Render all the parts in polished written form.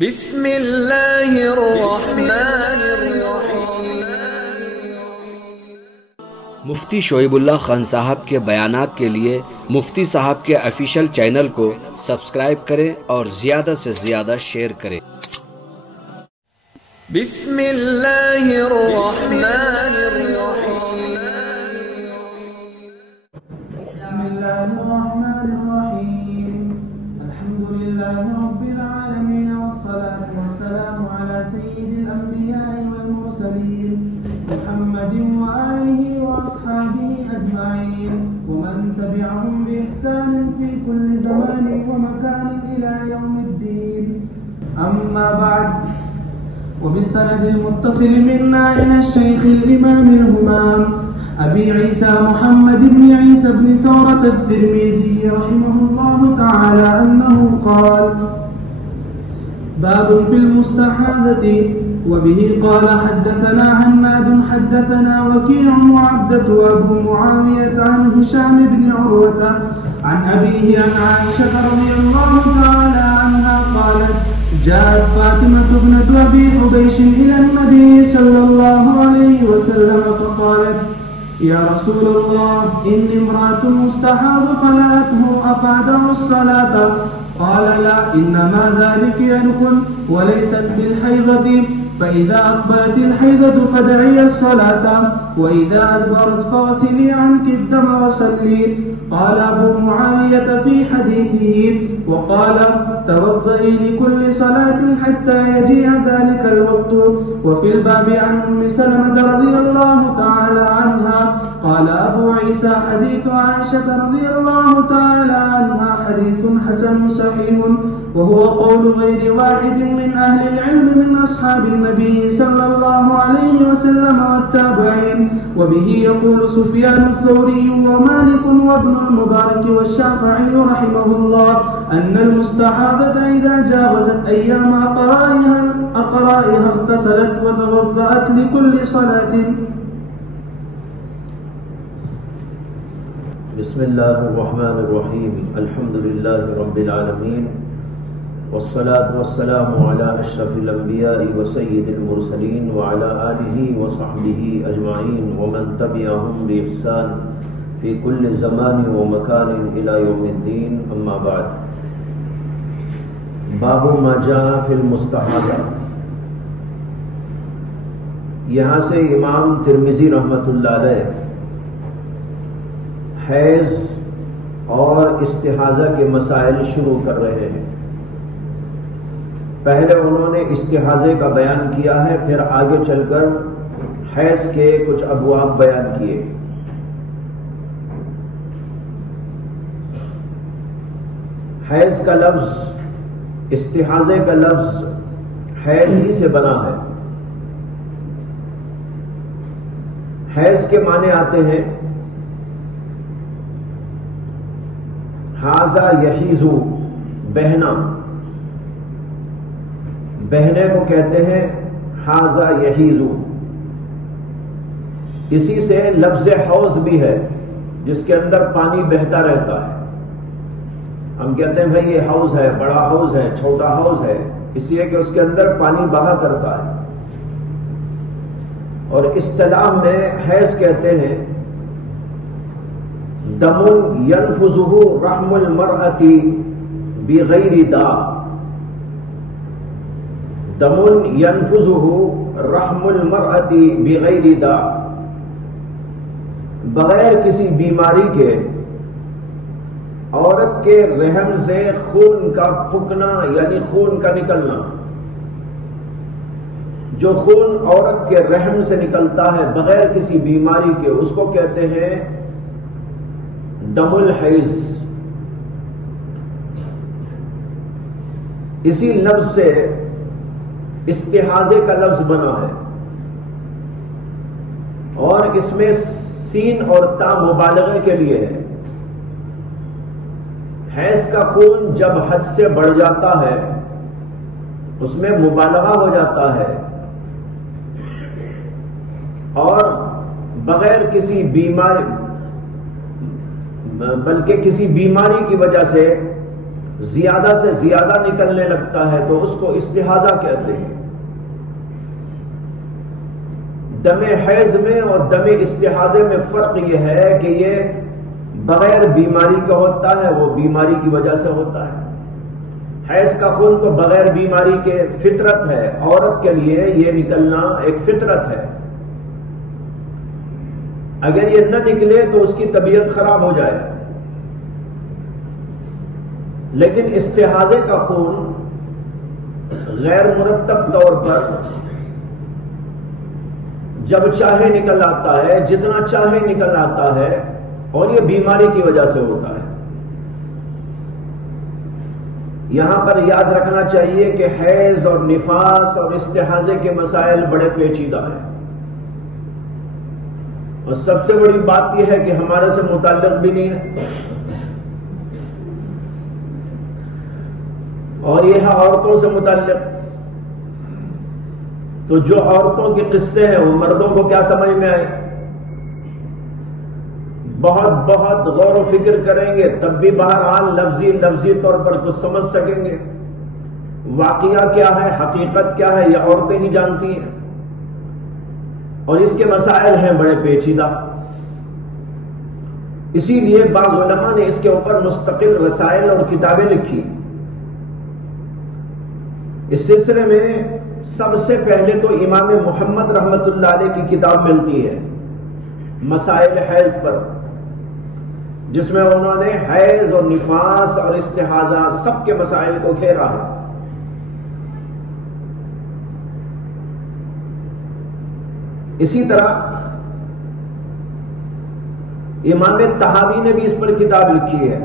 بسم اللہ الرحمن الرحیم۔ مفتی شعیب اللہ خان صاحب کے بیانات کے لیے مفتی صاحب کے آفیشیل چینل کو سبسکرائب کریں اور زیادہ سے زیادہ شیئر کریں۔ بسم اللہ الرحمن الرحیم۔ بسم اللہ الرحمن الرحیم۔ الحمد للہ رب العالمین والصلاة والسلام علی سید الانبیاء والمرسلین محمد وآلہ واصحابہ اجمعین ومن تبعهم بإحسان في كل زمان ومكان إلى يوم الدين، أما بعد، وبالسند المتصل منا إلى الشيخ الإمام الهمام أبي عيسى محمد بن عيسى بن ثورة الترمذي رحمه الله تعالى أنه قال: باب في المستحاضة. وبه قال حدثنا هناد حدثنا وكيع وعبدة وأبو معاوية عن هشام بن عروة عن أبيه عن عائشة رضي الله تعالى عنها قالت: جاءت فاطمة ابنة أبي حبيش إلى النبي صلى الله عليه وسلم فقالت: يا رسول الله، إني امرأة مستحاض فلأته أفأدع الصلاة؟ قال: لا، إنما ذلك يدخل وليست بالحيضة، فإذا أقبلت الحيضة فدعي الصلاة، وإذا أدبرت فاغسلي عنك الدم وصلي. قال أبو معاوية في حديثه: وقال: توضئي لكل صلاة حتى يجيء ذلك الوقت. وفي الباب عن أم سلمة رضي الله تعالى عنها قال أبو عيسى: حديث عائشة رضي الله تعالى عنها حديث حسن صحيح، وهو قول غير واحد من أهل العلم من أصحاب النبي صلى الله عليه وسلم والتابعين. وبه يقول سفيان الثوري ومالك وابن المبارك والشافعي رحمه الله أن المستحاضة إذا جاوزت أيام أقرائها اغتسلت وتوضأت لكل صلاة. بسم اللہ الرحمن الرحیم۔ الحمد للہ رب العالمین، والصلاة والسلام علی اشرف الانبیاء وسید المرسلین وعلی آلہ وصحبہ اجمعین ومن تبعهم بإحسان فی کل زمان ومکان الی یوم الدین، اما بعد۔ باب ما جاء فی المستحاضہ۔ یہاں سے امام ترمذی رحمۃ اللہ علیہ حیض اور استحاضہ کے مسائل شروع کر رہے ہیں۔ پہلے انہوں نے استحاضے کا بیان کیا ہے، پھر آگے چل کر حیض کے کچھ ابواب بیان کیے۔ حیض کا لفظ، استحاضے کا لفظ حیض ہی سے بنا ہے۔ حیض کے معنی آتے ہیں حاذا یحیزو، بہنا، بہنے کو کہتے ہیں حاذا یحیزو۔ اسی سے لفظ حوض بھی ہے، جس کے اندر پانی بہتا رہتا ہے۔ ہم کہتے ہیں بھائی یہ حوض ہے، بڑا حوض ہے، چھوٹا حوض ہے، اس لیے کہ اس کے اندر پانی بہا کرتا ہے۔ اور اصطلاح میں حیض کہتے ہیں دم ينفذه رحم المرأة بغیر داء، دم ينفذه رحم المرأة بغیر داء، بغیر کسی بیماری کے عورت کے رحم سے خون کا پھکنا، یعنی خون کا نکلنا۔ جو خون عورت کے رحم سے نکلتا ہے بغیر کسی بیماری کے، اس کو کہتے ہیں دم الحیض۔ اسی لفظ سے استحاضے کا لفظ بنا ہے، اور اس میں سین اور تا مبالغے کے لیے ہے۔ حیض کا خون جب حد سے بڑھ جاتا ہے اس میں مبالغہ ہو جاتا ہے، اور بغیر کسی بیماری، بلکہ کسی بیماری کی وجہ سے زیادہ سے زیادہ نکلنے لگتا ہے تو اس کو استحاضہ کہتے ہیں۔ دم حیض میں اور دم استحاضے میں فرق یہ ہے کہ یہ بغیر بیماری کا ہوتا ہے، وہ بیماری کی وجہ سے ہوتا ہے۔ حیض کا خون تو بغیر بیماری کے فطرت ہے، عورت کے لیے یہ نکلنا ایک فطرت ہے۔ اگر یہ نہ نکلے تو اس کی طبیعت خراب ہو جائے، لیکن استحاضے کا خون غیر مرتب طور پر جب چاہے نکل آتا ہے، جتنا چاہے نکل آتا ہے، اور یہ بیماری کی وجہ سے ہوتا ہے۔ یہاں پر یاد رکھنا چاہیے کہ حیض اور نفاس اور استحاضے کے مسائل بڑے پیچیدہ ہیں، اور سب سے بڑی بات یہ ہے کہ ہمارے سے متعلق بھی نہیں ہے، اور یہ ہے عورتوں سے متعلق۔ تو جو عورتوں کے قصے ہیں وہ مردوں کو کیا سمجھ میں آئے؟ بہت بہت غور و فکر کریں گے تب بھی بہرحال لفظی طور پر کچھ سمجھ سکیں گے۔ واقعہ کیا ہے، حقیقت کیا ہے، یہ عورتیں ہی جانتی ہیں، اور اس کے مسائل ہیں بڑے پیچیدہ۔ اسی لیے بعض علماء نے اس کے اوپر مستقل رسائل اور کتابیں لکھی۔ اس سلسلے میں سب سے پہلے تو امام محمد رحمت اللہ علیہ کی کتاب ملتی ہے مسائل حیض پر، جس میں انہوں نے حیض اور نفاس اور استحاضہ سب کے مسائل کو گھیرا ہے۔ اسی طرح امام طحاوی نے بھی اس پر کتاب لکھی ہے،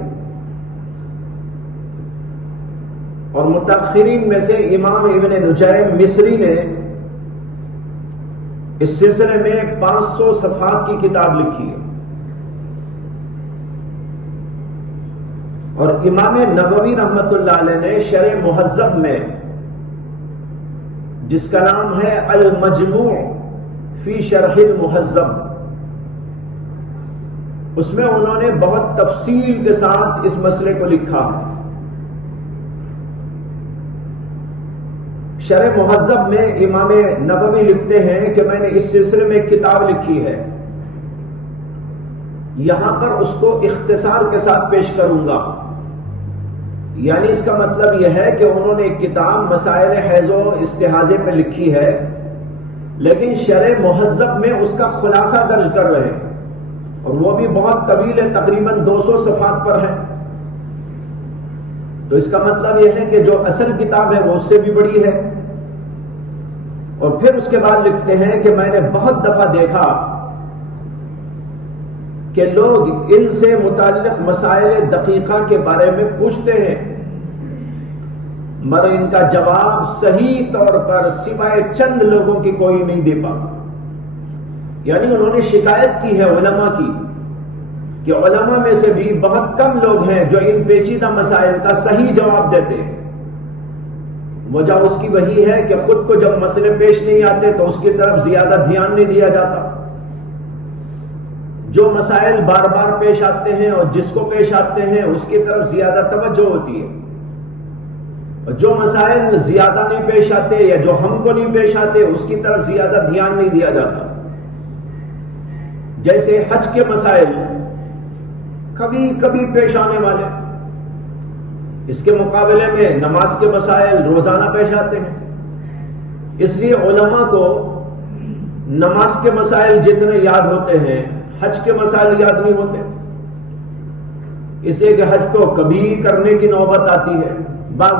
اور متاخرین میں سے امام ابن نجیم مصری نے اس سلسلے میں 500 صفحات کی کتاب لکھی ہے، اور امام نووی رحمت اللہ علیہ نے شرح مہذب میں، جس کا نام ہے المجموع فی شرح المہذب، اس میں انہوں نے بہت تفصیل کے ساتھ اس مسئلے کو لکھا ہے۔ شرح مہذب میں امام نووی لکھتے ہیں کہ میں نے اس سلسلے میں ایک کتاب لکھی ہے، یہاں پر اس کو اختصار کے ساتھ پیش کروں گا، یعنی اس کا مطلب یہ ہے کہ انہوں نے ایک کتاب مسائل حیض و استحاضے پہ لکھی ہے، لیکن شرح مہذب میں اس کا خلاصہ درج کر رہے ہیں، اور وہ بھی بہت طویل ہے، تقریباً 200 صفحات پر ہے۔ تو اس کا مطلب یہ ہے کہ جو اصل کتاب ہے وہ اس سے بھی بڑی ہے۔ اور پھر اس کے بعد لکھتے ہیں کہ میں نے بہت دفعہ دیکھا کہ لوگ ان سے متعلق مسائل دقیقہ کے بارے میں پوچھتے ہیں، مگر ان کا جواب صحیح طور پر سوائے چند لوگوں کی کوئی نہیں دے پاتا۔ یعنی انہوں نے شکایت کی ہے علماء کی کہ علماء میں سے بھی بہت کم لوگ ہیں جو ان پیچیدہ مسائل کا صحیح جواب دیتے ہیں۔ وجہ اس کی وہی ہے کہ خود کو جب مسئلے پیش نہیں آتے تو اس کی طرف زیادہ دھیان نہیں دیا جاتا۔ جو مسائل بار بار پیش آتے ہیں اور جس کو پیش آتے ہیں اس کی طرف زیادہ توجہ ہوتی ہے، اور جو مسائل زیادہ نہیں پیش آتے یا جو ہم کو نہیں پیش آتے اس کی طرف زیادہ دھیان نہیں دیا جاتا۔ جیسے حج کے مسائل کبھی کبھی پیش آنے والے، اس کے مقابلے میں نماز کے مسائل روزانہ پیش آتے ہیں۔ اس لیے علماء کو نماز کے مسائل جتنے یاد ہوتے ہیں حج کے مسائل یاد نہیں ہوتے، اس لیے کہ حج تو کبھی کرنے کی نوبت آتی ہے۔ بعض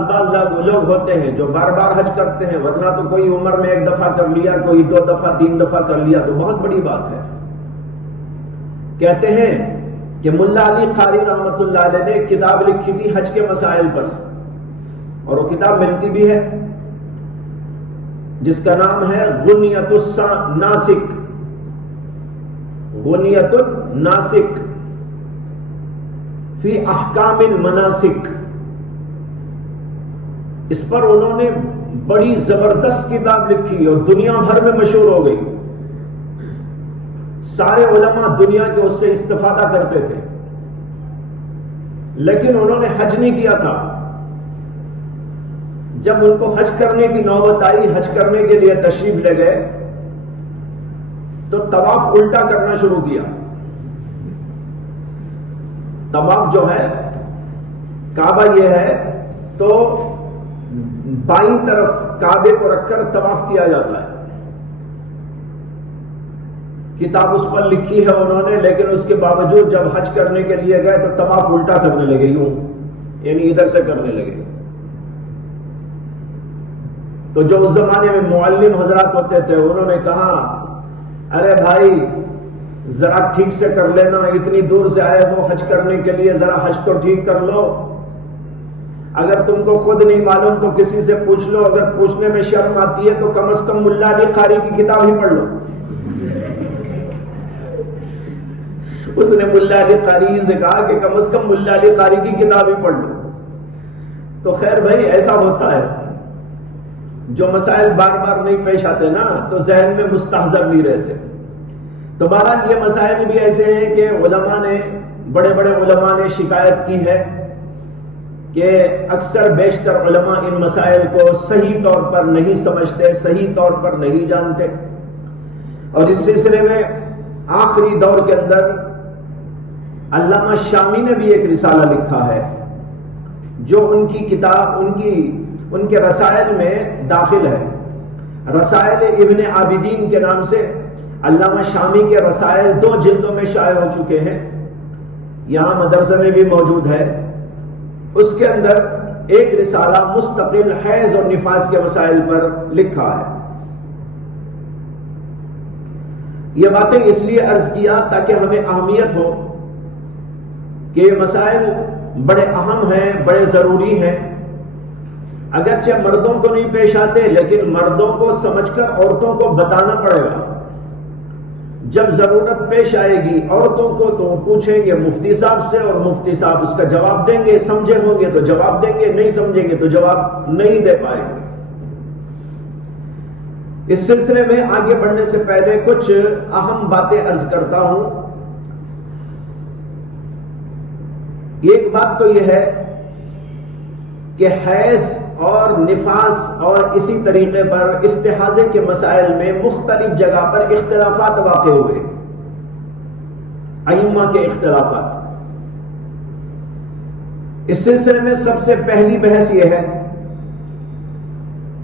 لوگ ہوتے ہیں جو بار بار حج کرتے ہیں، ورنہ تو کوئی عمر میں 1 دفعہ کر لیا، کوئی 2 دفعہ 3 دفعہ کر لیا تو بہت بڑی بات ہے۔ کہتے ہیں کہ ملا علی قاری رحمت اللہ علیہ نے ایک کتاب لکھی تھی حج کے مسائل پر، اور وہ کتاب ملتی بھی ہے، جس کا نام ہے غنیۃ الناسک، غنیۃ الناسک فی احکام المناسک۔ اس پر انہوں نے بڑی زبردست کتاب لکھی اور دنیا بھر میں مشہور ہو گئی، سارے علماء دنیا کے اس سے استفادہ کرتے تھے، لیکن انہوں نے حج نہیں کیا تھا، جب ان کو حج کرنے کی نوبت آئی، حج کرنے کے لیے تشریف لے گئے تو طواف الٹا کرنا شروع کیا. طواف جو ہے کعبہ یہ ہے تو بائیں طرف کعبے کو رکھ کر طواف کیا جاتا ہے. کتاب اس پر لکھی ہے انہوں نے، لیکن اس کے باوجود جب حج کرنے کے لیے گئے تو طواف الٹا کرنے لگے، یوں یعنی ادھر سے کرنے لگے. تو جو اس زمانے میں معلم حضرات ہوتے تھے انہوں نے کہا ارے بھائی ذرا ٹھیک سے کر لینا، اتنی دور سے آئے ہو حج کرنے کے لیے، ذرا حج تو ٹھیک کر لو. اگر تم کو خود نہیں معلوم تو کسی سے پوچھ لو، اگر پوچھنے میں شرم آتی ہے تو کم از کم ملا علی قاری کی کتاب ہی پڑھ لو. اس نے ملا علی قاری سے کہا کہ کم از کم ملا علی قاری کی کتاب ہی پڑھ لو. تو خیر بھائی ایسا ہوتا ہے، جو مسائل بار بار نہیں پیش آتے نا تو ذہن میں مستحضر نہیں رہتے. تو بہرحال یہ مسائل بھی ایسے ہیں کہ علماء نے، بڑے بڑے علماء نے شکایت کی ہے کہ اکثر بیشتر علماء ان مسائل کو صحیح طور پر نہیں سمجھتے، صحیح طور پر نہیں جانتے. اور اس سلسلے میں آخری دور کے اندر علامہ شامی نے بھی ایک رسالہ لکھا ہے جو ان کی کتاب ان کے رسائل میں داخل ہے. رسائل ابن عابدین کے نام سے علامہ شامی کے رسائل 2 جلدوں میں شائع ہو چکے ہیں، یہاں مدرسے میں بھی موجود ہے. اس کے اندر ایک رسالہ مستقل حیض اور نفاس کے مسائل پر لکھا ہے. یہ باتیں اس لیے عرض کیا تاکہ ہمیں اہمیت ہو کہ یہ مسائل بڑے اہم ہیں، بڑے ضروری ہیں. اگرچہ مردوں کو نہیں پیش آتے لیکن مردوں کو سمجھ کر عورتوں کو بتانا پڑے گا. جب ضرورت پیش آئے گی عورتوں کو تو پوچھیں گے مفتی صاحب سے، اور مفتی صاحب اس کا جواب دیں گے. سمجھے ہوں گے تو جواب دیں گے، نہیں سمجھیں گے تو جواب نہیں دے پائیں گے. اس سلسلے میں آگے بڑھنے سے پہلے کچھ اہم باتیں عرض کرتا ہوں. ایک بات تو یہ ہے کہ حیض اور نفاس اور اسی طریقے پر استحاضے کے مسائل میں مختلف جگہ پر اختلافات واقع ہوئے، ائمہ کے اختلافات. اس سلسلے میں سب سے پہلی بحث یہ ہے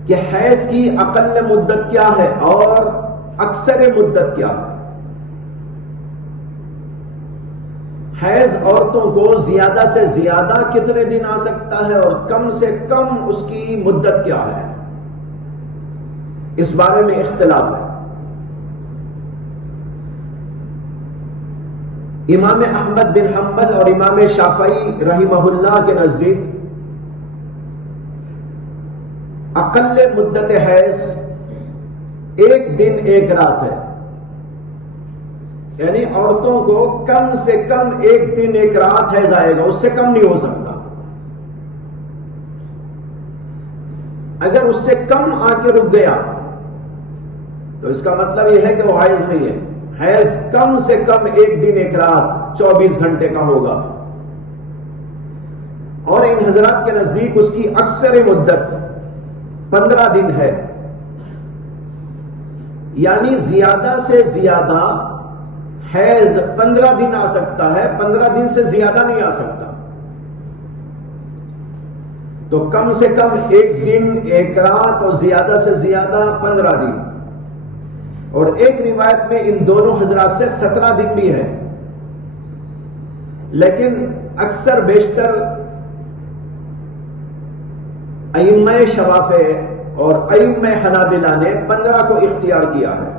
کہ حیض کی اقل مدت کیا ہے اور اکثر مدت کیا ہے. حیض عورتوں کو زیادہ سے زیادہ کتنے دن آ سکتا ہے اور کم سے کم اس کی مدت کیا ہے، اس بارے میں اختلاف ہے. امام احمد بن حنبل اور امام شافعی رحمہ اللہ کے نزدیک اقل مدت حیض 1 دن 1 رات ہے، یعنی عورتوں کو کم سے کم 1 دن 1 رات حیض آئے گا، اس سے کم نہیں ہو سکتا. اگر اس سے کم آ کے رک گیا تو اس کا مطلب یہ ہے کہ وہ حیض نہیں ہے. حیض کم سے کم 1 دن 1 رات 24 گھنٹے کا ہوگا. اور ان حضرات کے نزدیک اس کی اکثر مدت 15 دن ہے، یعنی زیادہ سے زیادہ حیض 15 دن آ سکتا ہے، 15 دن سے زیادہ نہیں آ سکتا. تو کم سے کم 1 دن 1 رات اور زیادہ سے زیادہ 15 دن. اور ایک روایت میں ان دونوں حضرات سے 17 دن بھی ہے، لیکن اکثر بیشتر ائمہ شوافع اور ائمہ حنابلہ نے 15 کو اختیار کیا ہے.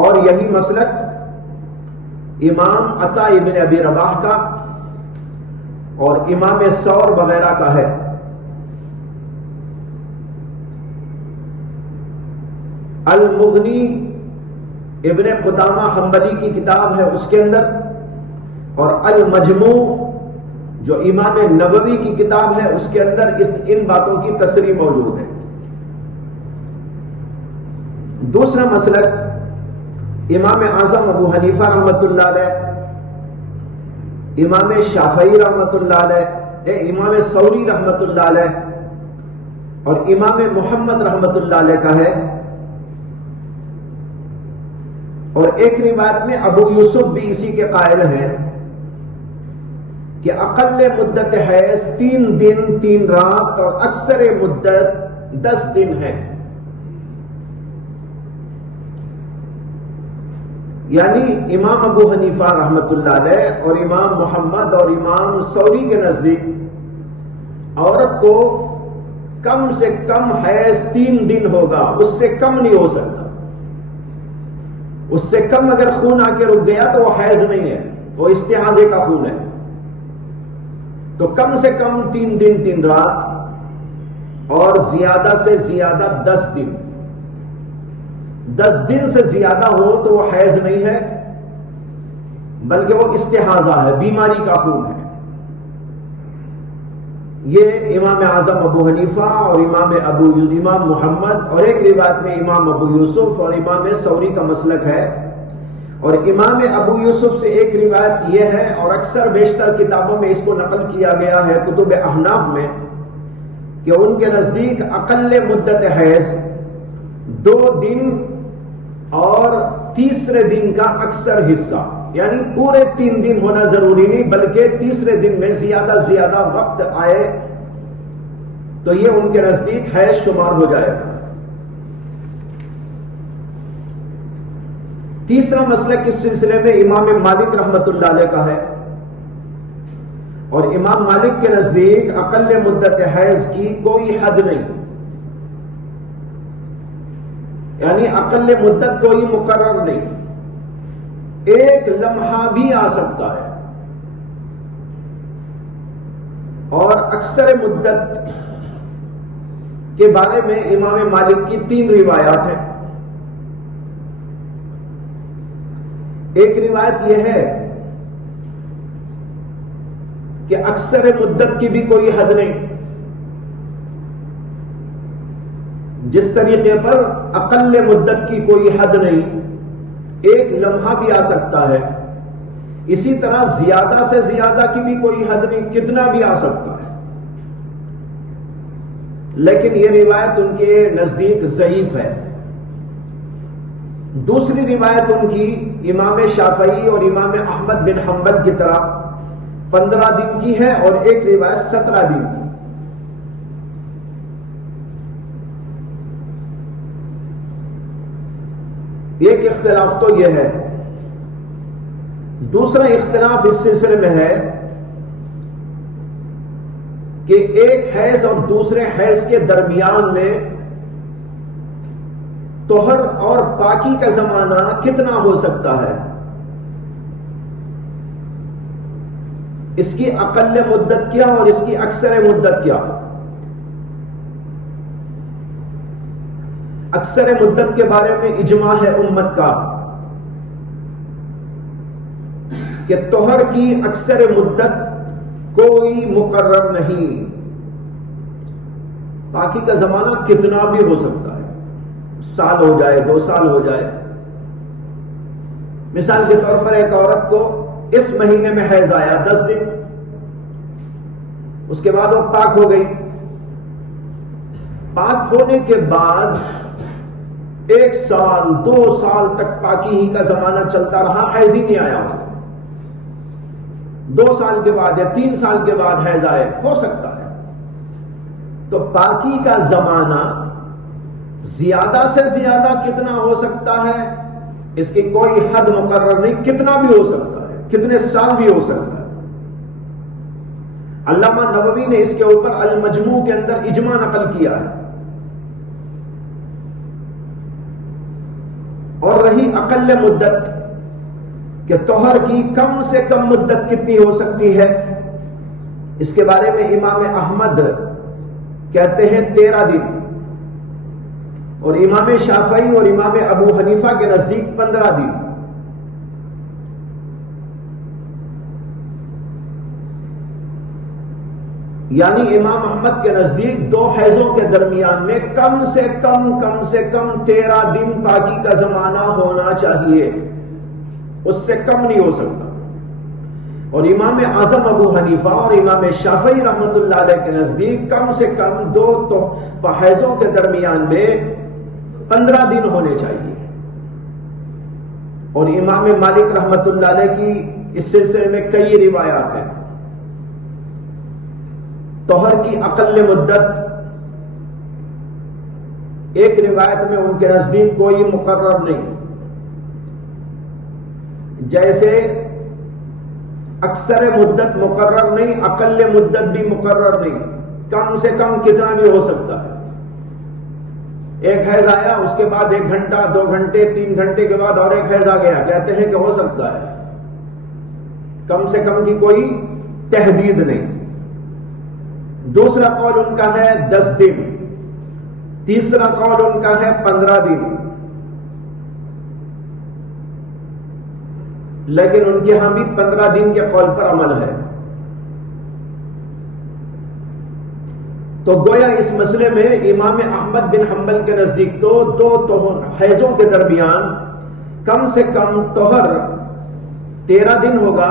اور یہی مسلک امام عطا ابن ابی رباح کا اور امام ثور وغیرہ کا ہے. المغنی ابن قدامہ حنبلی کی کتاب ہے اس کے اندر، اور المجموع جو امام نووی کی کتاب ہے اس کے اندر ان باتوں کی تصریح موجود ہے. دوسرا مسلک امام اعظم ابو حنیفہ رحمۃ اللہ علیہ، امام شافعی رحمۃ اللہ علیہ امام ثوری رحمت اللہ علیہ اور امام محمد رحمت اللہ علیہ کا ہے، اور ایک روایت میں ابو یوسف بھی اسی کے قائل ہیں کہ اقل مدت حیض 3 دن 3 رات اور اکثر مدت 10 دن ہے. یعنی امام ابو حنیفہ رحمت اللہ علیہ اور امام محمد اور امام ثوری کے نزدیک عورت کو کم سے کم حیض 3 دن ہوگا، اس سے کم نہیں ہو سکتا. اس سے کم اگر خون آ کے رک گیا تو وہ حیض نہیں ہے، وہ استحاضے کا خون ہے. تو کم سے کم 3 دن 3 رات اور زیادہ سے زیادہ 10 دن. 10 دن سے زیادہ ہو تو وہ حیض نہیں ہے بلکہ وہ استحاضہ ہے، بیماری کا خون ہے. یہ امام اعظم ابو حنیفہ اور امام محمد اور ایک روایت میں امام ابو یوسف اور امام ثوری کا مسلک ہے. اور امام ابو یوسف سے ایک روایت یہ ہے، اور اکثر بیشتر کتابوں میں اس کو نقل کیا گیا ہے کتب احناف میں، کہ ان کے نزدیک اقل مدت حیض 2 دن اور تیسرے دن کا اکثر حصہ، یعنی پورے 3 دن ہونا ضروری نہیں بلکہ تیسرے دن میں زیادہ زیادہ وقت آئے تو یہ ان کے نزدیک حیض شمار ہو جائے گا. تیسرا مسلک اس سلسلے میں امام مالک رحمت اللہ علیہ کا ہے، اور امام مالک کے نزدیک اقل مدت حیض کی کوئی حد نہیں، یعنی اقل مدت کوئی مقرر نہیں، ایک لمحہ بھی آ سکتا ہے. اور اکثر مدت کے بارے میں امام مالک کی 3 روایات ہیں. ایک روایت یہ ہے کہ اکثر مدت کی بھی کوئی حد نہیں، جس طریقے پر اقل مدت کی کوئی حد نہیں، ایک لمحہ بھی آ سکتا ہے، اسی طرح زیادہ سے زیادہ کی بھی کوئی حد نہیں، کتنا بھی آ سکتا ہے. لیکن یہ روایت ان کے نزدیک ضعیف ہے. دوسری روایت ان کی امام شافعی اور امام احمد بن حنبل کی طرح 15 دن کی ہے، اور ایک روایت 17 دن کی. ایک اختلاف تو یہ ہے. دوسرا اختلاف اس سلسلے میں ہے کہ ایک حیض اور دوسرے حیض کے درمیان میں طہر اور پاکی کا زمانہ کتنا ہو سکتا ہے. اس کی اقل مدت کیا اور اس کی اکثر مدت کیا. اکثر مدت کے بارے میں اجماع ہے امت کا کہ طہر کی اکثر مدت کوئی مقرر نہیں، پاکی کا زمانہ کتنا بھی ہو سکتا ہے، سال ہو جائے 2 سال ہو جائے. مثال کے طور پر ایک عورت کو اس مہینے میں حیض آیا 10 دن، اس کے بعد وہ پاک ہو گئی. پاک ہونے کے بعد 1 سال 2 سال تک پاکی ہی کا زمانہ چلتا رہا، حیض ہی نہیں آیا اس کو. 2 سال کے بعد یا 3 سال کے بعد حیض آئے، ہو سکتا ہے. تو پاکی کا زمانہ زیادہ سے زیادہ کتنا ہو سکتا ہے، اس کی کوئی حد مقرر نہیں، کتنا بھی ہو سکتا ہے، کتنے سال بھی ہو سکتا ہے. علامہ نووی نے اس کے اوپر المجموع کے اندر اجماع نقل کیا ہے. اور رہی اقل مدت کہ طہر کی کم سے کم مدت کتنی ہو سکتی ہے، اس کے بارے میں امام احمد کہتے ہیں 13 دن، اور امام شافعی اور امام ابو حنیفہ کے نزدیک 15 دن. یعنی امام احمد کے نزدیک 2 حیضوں کے درمیان میں کم سے کم 13 دن پاکی کا زمانہ ہونا چاہیے، اس سے کم نہیں ہو سکتا. اور امام اعظم ابو حنیفہ اور امام شافعی رحمۃ اللہ علیہ کے نزدیک کم سے کم دو حیضوں کے درمیان میں 15 دن ہونے چاہیے. اور امام مالک رحمۃ اللہ علیہ کی اس سلسلے میں کئی روایات ہیں. طہر کی اقل مدت ایک روایت میں ان کے نزدیک کوئی مقرر نہیں. جیسے اکثر مدت مقرر نہیں، اقل مدت بھی مقرر نہیں، کم سے کم کتنا بھی ہو سکتا ہے. ایک حیض آیا، اس کے بعد 1 گھنٹہ 2 گھنٹے 3 گھنٹے کے بعد اور ایک حیض آ گیا، کہتے ہیں کہ ہو سکتا ہے. کم سے کم کی کوئی تحدید نہیں. دوسرا قول ان کا ہے 10 دن، تیسرا قول ان کا ہے 15 دن. لیکن ان کے ہاں بھی 15 دن کے قول پر عمل ہے. تو گویا اس مسئلے میں امام احمد بن حنبل کے نزدیک تو دو حیضوں کے درمیان کم سے کم طہر 13 دن ہوگا،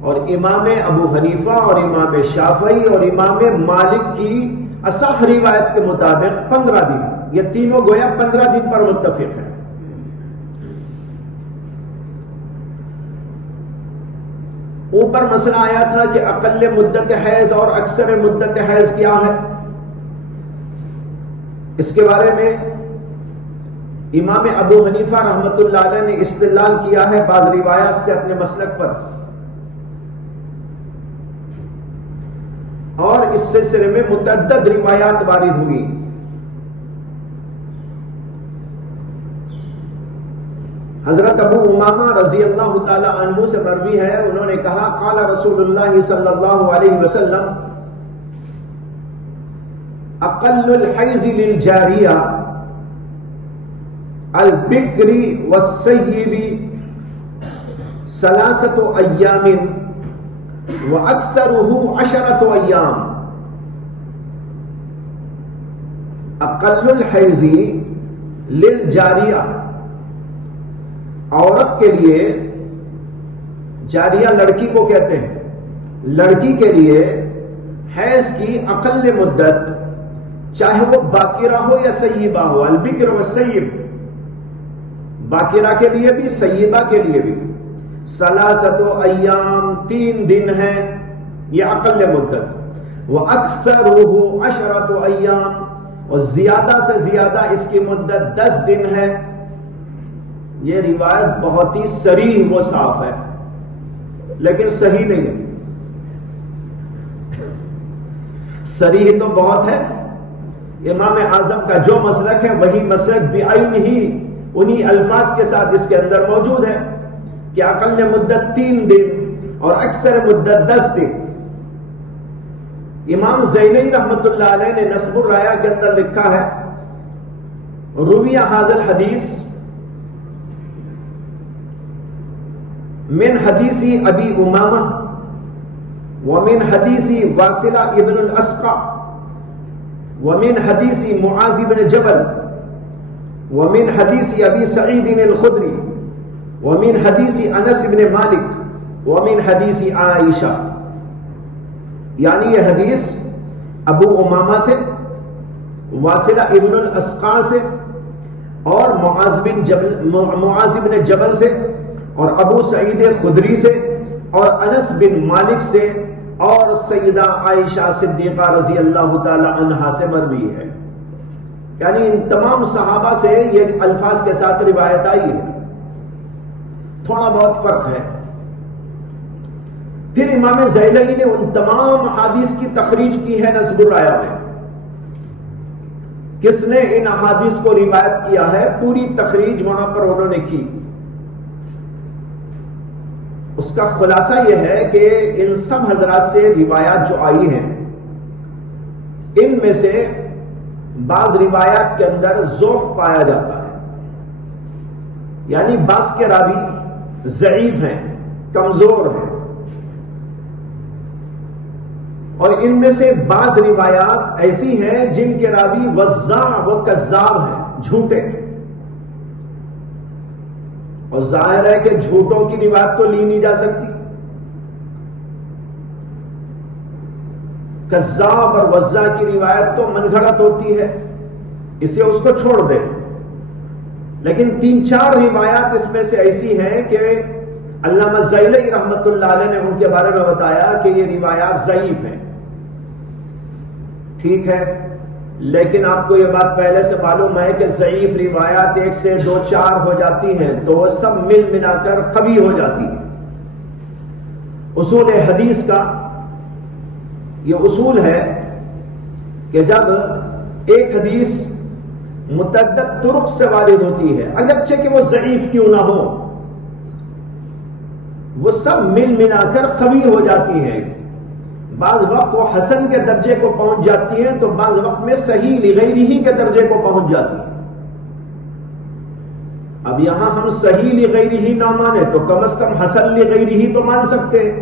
اور امام ابو حنیفہ اور امام شافعی اور امام مالک کی اصح روایت کے مطابق 15 دن. یہ تینوں گویا 15 دن پر متفق ہیں. اوپر مسئلہ آیا تھا کہ اقل مدت حیض اور اکثر مدت حیض کیا ہے. اس کے بارے میں امام ابو حنیفہ رحمۃ اللہ علیہ نے استدلال کیا ہے بعض روایات سے اپنے مسلک پر، اور اس سلسلے میں متعدد روایات وارد ہوئی. حضرت ابو امامہ رضی اللہ تعالی عنہ سے مروی ہے، انہوں نے کہا قال رسول اللہ صلی اللہ علیہ وسلم اقل الحیض للجاریہ البکر والسیب 3 ایام واکثرہ 10 ایام. اقل الحیض للجاریہ، عورت کے لیے، جاریہ لڑکی کو کہتے ہیں، لڑکی کے لیے حیض کی اقل مدت چاہے وہ باقرہ ہو یا سیبہ ہو، البکر والسیب، باقرہ کے لیے بھی سیبہ کے لیے بھی 3 ایام 3 دن ہے، یہ اقل مدت. وَأَكْثَرُهُ 10 ایام، اور زیادہ سے زیادہ اس کی مدت 10 دن ہے. یہ روایت بہت ہی صریح و صاف ہے، لیکن صحیح نہیں ہے. صریح تو بہت ہے. امام اعظم کا جو مسلک ہے وہی مسلک بعین ہی انہی الفاظ کے ساتھ اس کے اندر موجود ہے کہ اقل مدت 3 دن اور اکثر مدت 10 دن. امام زیلعی رحمت اللہ علیہ نے نصب الرایا کے اندر لکھا ہے روی ھذا الحدیث من حدیث ابی امامہ ومن حدیث واصلہ ابن الاسقع ومن حدیث معاذ بن جبل ومن حدیث ابی سعید الخدری ومن حدیث انس بن مالک ومن حدیث عائشہ. یعنی یہ حدیث ابو امامہ سے، واصلہ ابن الاسقع سے، اور معاذ بن جبل سے، اور ابو سعید خدری سے، اور انس بن مالک سے، اور سیدہ عائشہ صدیقہ رضی اللہ تعالی عنہا سے مروی ہے. یعنی ان تمام صحابہ سے یہ الفاظ کے ساتھ روایت آئی ہے. تھوڑا بہت فرق ہے. پھر امام زیلعی نے ان تمام احادیث کی تخریج کی ہے نصب الرایا میں. کس نے ان احادیث کو روایت کیا ہے، پوری تخریج وہاں پر انہوں نے کی. اس کا خلاصہ یہ ہے کہ ان سب حضرات سے روایات جو آئی ہیں ان میں سے بعض روایات کے اندر ضعف پایا جاتا ہے، یعنی بعض کے راوی ضعیف ہیں، کمزور ہیں، اور ان میں سے بعض روایات ایسی ہیں جن کے راوی وضاع و کذاب ہیں، جھوٹے. اور ظاہر ہے کہ جھوٹوں کی روایت تو لی نہیں جا سکتی. کذاب اور وضاع کی روایت تو من گھڑت ہوتی ہے، اسے اس کو چھوڑ دیں، لیکن 3-4 روایات اس میں سے ایسی ہیں کہ علامہ زیلعی رحمت اللہ علیہ نے ان کے بارے میں بتایا کہ یہ روایات ضعیف ہیں. ٹھیک ہے، لیکن آپ کو یہ بات پہلے سے معلوم ہے کہ ضعیف روایات 1 سے 2-4 ہو جاتی ہیں تو وہ سب مل ملا کر قوی ہو جاتی ہیں. اصول حدیث کا یہ اصول ہے کہ جب ایک حدیث متعدد طرق سے وارد ہوتی ہے، اگرچہ کہ وہ ضعیف کیوں نہ ہو، وہ سب مل ملا کر قوی ہو جاتی ہیں. بعض وقت وہ حسن کے درجے کو پہنچ جاتی ہیں تو بعض وقت میں صحیح لغیرہ کے درجے کو پہنچ جاتی ہیں. اب یہاں ہم صحیح لغیرہ نہ مانے تو کم از کم حسن لغیرہ تو مان سکتے ہیں.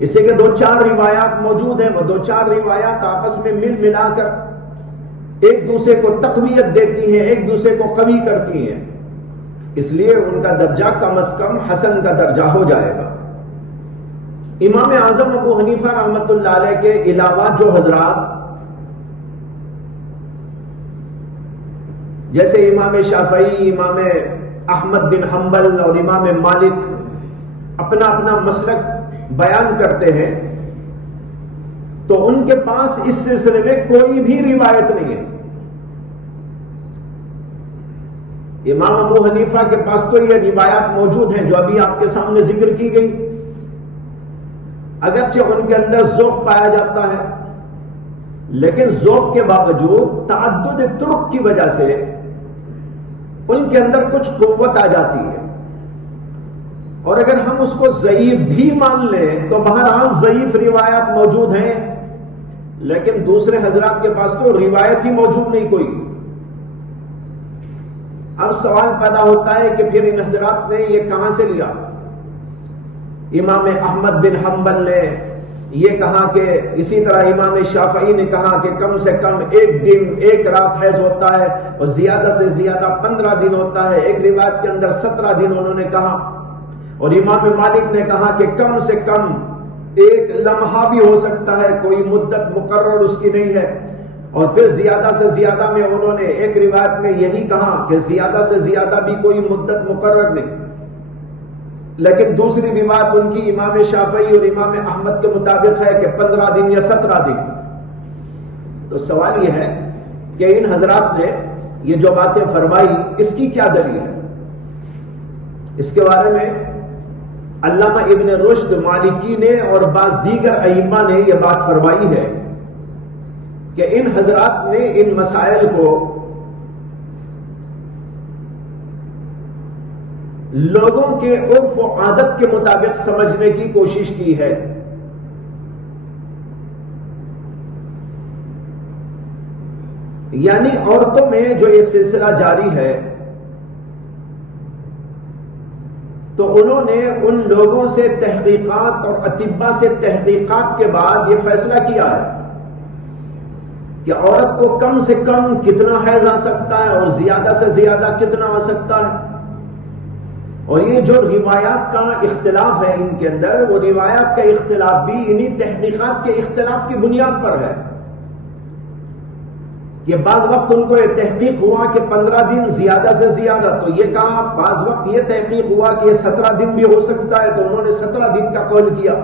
اسے کہ 2-4 روایات موجود ہیں، وہ 2-4 روایات آپس میں مل ملا کر ایک دوسرے کو تقویت دیتی ہیں، ایک دوسرے کو قوی کرتی ہیں، اس لیے ان کا درجہ کم از کم حسن کا درجہ ہو جائے گا. امام اعظم ابو حنیفہ رحمت اللہ علیہ کے علاوہ جو حضرات جیسے امام شافعی، امام احمد بن حنبل اور امام مالک اپنا اپنا مسلک بیان کرتے ہیں، تو ان کے پاس اس سلسلے میں کوئی بھی روایت نہیں ہے. امام ابو حنیفہ کے پاس تو یہ روایات موجود ہیں جو ابھی آپ کے سامنے ذکر کی گئی، اگرچہ ان کے اندر ذوق پایا جاتا ہے، لیکن ذوق کے باوجود تعدد طرق کی وجہ سے ان کے اندر کچھ قوت آ جاتی ہے. اور اگر ہم اس کو ضعیف بھی مان لیں تو بہرحال ضعیف روایات موجود ہیں، لیکن دوسرے حضرات کے پاس تو روایت ہی موجود نہیں کوئی. اب سوال پیدا ہوتا ہے کہ پھر ان حضرات نے یہ کہاں سے لیا؟ امام احمد بن حنبل نے یہ کہا کہ اسی طرح امام شافعی نے کہا کہ کم سے کم 1 دن 1 رات حیض ہوتا ہے اور زیادہ سے زیادہ 15 دن ہوتا ہے. ایک روایت کے اندر 17 دن انہوں نے کہا. اور امام مالک نے کہا کہ کم سے کم 1 لمحہ بھی ہو سکتا ہے، کوئی مدت مقرر اس کی نہیں ہے. اور پھر زیادہ سے زیادہ میں انہوں نے ایک روایت میں یہی کہا کہ زیادہ سے زیادہ بھی کوئی مدت مقرر نہیں. لیکن دوسری روایت ان کی امام شافعی اور امام احمد کے مطابق ہے کہ 15 دن یا 17 دن. تو سوال یہ ہے کہ ان حضرات نے یہ جو باتیں فرمائی اس کی کیا دلیل ہے؟ اس کے بارے میں علامہ ابن رشد مالکی نے اور بعض دیگر ائمہ نے یہ بات فرمائی ہے کہ ان حضرات نے ان مسائل کو لوگوں کے عرف و عادت کے مطابق سمجھنے کی کوشش کی ہے. یعنی عورتوں میں جو یہ سلسلہ جاری ہے تو انہوں نے ان لوگوں سے تحقیقات اور اطباء سے تحقیقات کے بعد یہ فیصلہ کیا ہے کہ عورت کو کم سے کم کتنا حیض آ سکتا ہے اور زیادہ سے زیادہ کتنا آ سکتا ہے. اور یہ جو روایات کا اختلاف ہے ان کے اندر، وہ روایات کا اختلاف بھی انہی تحقیقات کے اختلاف کی بنیاد پر ہے. کہ بعض وقت ان کو یہ تحقیق ہوا کہ 15 دن زیادہ سے زیادہ، تو یہ کہا. بعض وقت یہ تحقیق ہوا کہ یہ 17 دن بھی ہو سکتا ہے، تو انہوں نے 17 دن کا قول کیا.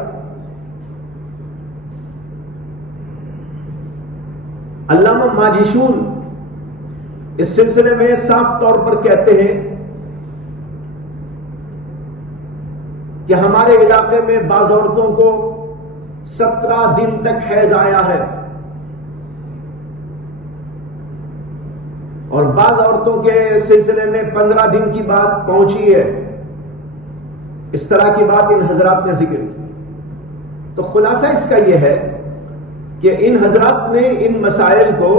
علامہ ماجشون اس سلسلے میں صاف طور پر کہتے ہیں کہ ہمارے علاقے میں بعض عورتوں کو 17 دن تک حیض آیا ہے اور بعض عورتوں کے سلسلے میں 15 دن کی بات پہنچی ہے. اس طرح کی بات ان حضرات نے ذکر کی. تو خلاصہ اس کا یہ ہے کہ ان حضرات نے ان مسائل کو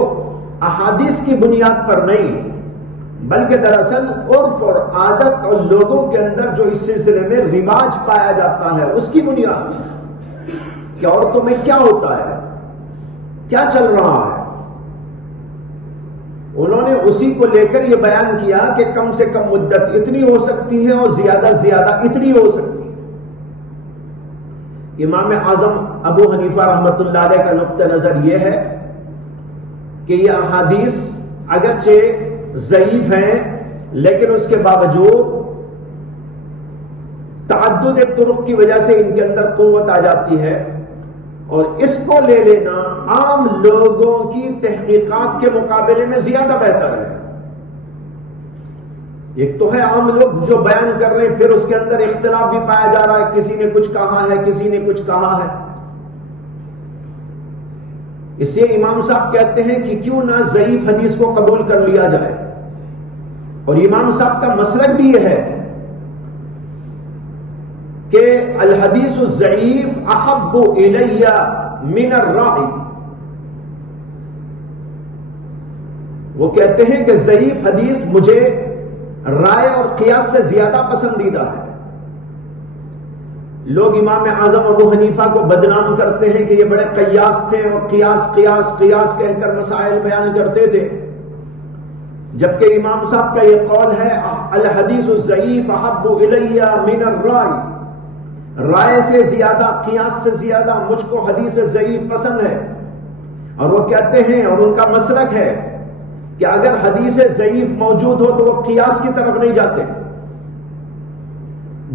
احادیث کی بنیاد پر نہیں بلکہ دراصل عرف اور عادت اور لوگوں کے اندر جو اس سلسلے میں رواج پایا جاتا ہے اس کی بنیاد میں کہ عورتوں میں کیا ہوتا ہے، کیا چل رہا ہے، انہوں نے اسی کو لے کر یہ بیان کیا کہ کم سے کم مدت اتنی ہو سکتی ہے اور زیادہ سے زیادہ اتنی ہو سکتی ہے. امام اعظم ابو حنیفہ رحمۃ اللہ علیہ کا نقطہ نظر یہ ہے کہ یہ احادیث اگرچہ ضعیف ہیں لیکن اس کے باوجود تعدد طرق کی وجہ سے ان کے اندر قوت آ جاتی ہے، اور اس کو لے لینا عام لوگوں کی تحقیقات کے مقابلے میں زیادہ بہتر ہے۔ ایک تو ہے عام لوگ جو بیان کر رہے ہیں، پھر اس کے اندر اختلاف بھی پایا جا رہا ہے، کسی نے کچھ کہا ہے، کسی نے کچھ کہا ہے۔ اس سے امام صاحب کہتے ہیں کہ کیوں نہ ضعیف حدیث کو قبول کر لیا جائے، اور امام صاحب کا مسلک بھی یہ ہے کہ الحدیث الضعیف احب الی من الرائی۔ وہ کہتے ہیں کہ ضعیف حدیث مجھے رائے اور قیاس سے زیادہ پسندیدہ ہے۔ لوگ امام اعظم ابو حنیفہ کو بدنام کرتے ہیں کہ یہ بڑے قیاس تھے اور قیاس قیاس قیاس کہہ کر مسائل بیان کرتے تھے، جبکہ امام صاحب کا یہ قول ہے الحدیث الضعیف احب الی من الرائی، رائے سے زیادہ، قیاس سے زیادہ مجھ کو حدیث ضعیف پسند ہے۔ اور وہ کہتے ہیں، اور ان کا مسلک ہے کہ اگر حدیث ضعیف موجود ہو تو وہ قیاس کی طرف نہیں جاتے۔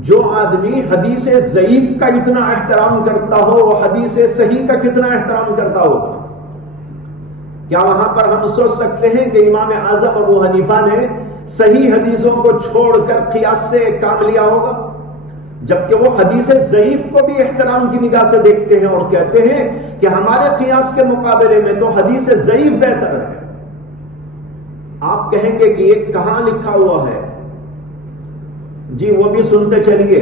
جو آدمی حدیث ضعیف کا اتنا احترام کرتا ہو وہ حدیث صحیح کا کتنا احترام کرتا ہوگا؟ کیا وہاں پر ہم سوچ سکتے ہیں کہ امام اعظم ابو حنیفہ نے صحیح حدیثوں کو چھوڑ کر قیاس سے کام لیا ہوگا؟ جبکہ وہ حدیث ضعیف کو بھی احترام کی نگاہ سے دیکھتے ہیں اور کہتے ہیں کہ ہمارے قیاس کے مقابلے میں تو حدیث ضعیف بہتر ہے۔ آپ کہیں گے کہ یہ کہاں لکھا ہوا ہے؟ جی وہ بھی سنتے چلیے،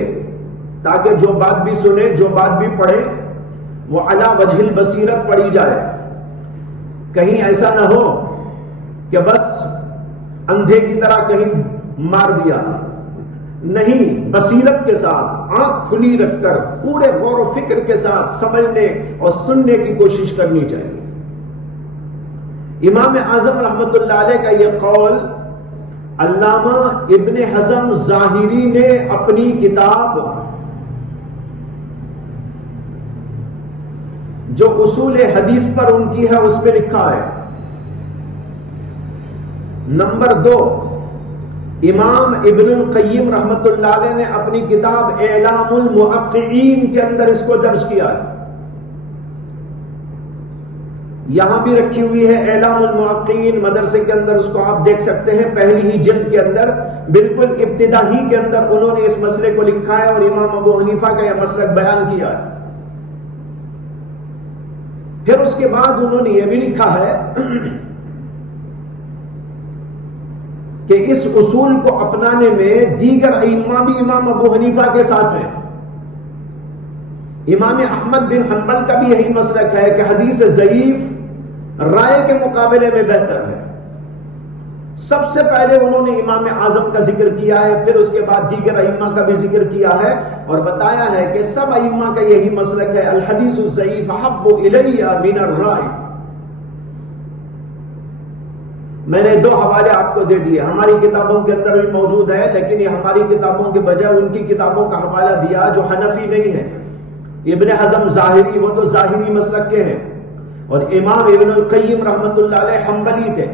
تاکہ جو بات بھی سنے، جو بات بھی پڑھے وہ علی وجہ البصیرت پڑھی جائے۔ کہیں ایسا نہ ہو کہ بس اندھے کی طرح کہیں مار دیا، نہیں، بصیرت کے ساتھ آنکھ کھلی رکھ کر پورے غور و فکر کے ساتھ سمجھنے اور سننے کی کوشش کرنی چاہیے۔ امام اعظم رحمت اللہ علیہ کا یہ قول علامہ ابن حزم ظاہری نے اپنی کتاب جو اصول حدیث پر ان کی ہے اس میں لکھا ہے۔ نمبر 2، امام ابن القیم رحمت اللہ علیہ نے اپنی کتاب اعلام الموقعین کے اندر اس کو درج کیا ہے۔ یہاں بھی رکھی ہوئی ہے اعلام الموقعین، مدرسے کے اندر اس کو آپ دیکھ سکتے ہیں، پہلی ہی جلد کے اندر بالکل ابتدا ہی کے اندر انہوں نے اس مسئلے کو لکھا ہے اور امام ابو حنیفہ کا یہ مسلک بیان کیا ہے۔ پھر اس کے بعد انہوں نے یہ بھی لکھا ہے کہ اس اصول کو اپنانے میں دیگر ائمہ بھی امام ابو حنیفہ کے ساتھ ہیں۔ امام احمد بن حنبل کا بھی یہی مسلک ہے کہ حدیث ضعیف رائے کے مقابلے میں بہتر ہے۔ سب سے پہلے انہوں نے امام اعظم کا ذکر کیا ہے، پھر اس کے بعد دیگر ائمہ کا بھی ذکر کیا ہے اور بتایا ہے کہ سب ائمہ کا یہی مسلک ہے الحدیث الضعیف احب الی من الرائے۔ میں نے 2 حوالے آپ کو دے دیے، ہماری کتابوں کے اندر بھی موجود ہے، لیکن یہ ہماری کتابوں کے بجائے ان کی کتابوں کا حوالہ دیا جو حنفی نہیں ہے۔ ابن حزم ظاہری، وہ تو ظاہری مسلک کے ہیں، اور امام ابن القیم رحمت اللہ علیہ حنبلی تھے،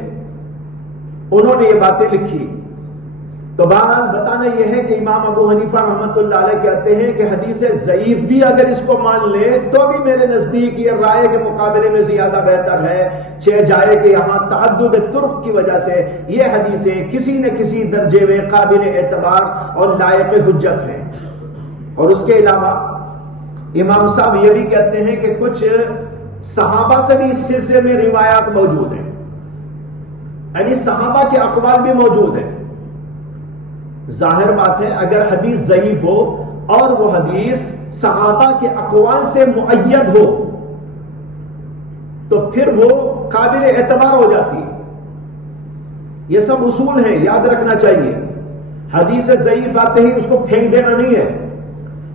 انہوں نے یہ باتیں لکھی۔ تو بہرحال بتانا یہ ہے کہ امام ابو حنیفہ رحمت اللہ علیہ کہتے ہیں کہ حدیث ضعیف بھی اگر اس کو مان لیں تو بھی میرے نزدیک یہ رائے کے مقابلے میں زیادہ بہتر ہے، چہ جائے کہ یہاں تعدد طرق کی وجہ سے یہ حدیثیں کسی نہ کسی درجے میں قابل اعتبار اور لائق حجت ہیں۔ اور اس کے علاوہ امام صاحب یہ بھی کہتے ہیں کہ کچھ صحابہ سے بھی اس سلسلے میں روایات موجود ہیں، یعنی صحابہ کے اقوال بھی موجود ہیں۔ ظاہر بات ہے اگر حدیث ضعیف ہو اور وہ حدیث صحابہ کے اقوال سے مؤید ہو تو پھر وہ قابل اعتبار ہو جاتی ہے۔ یہ سب اصول ہیں، یاد رکھنا چاہیے۔ حدیث ضعیف آتے ہی اس کو پھینک دینا نہیں ہے۔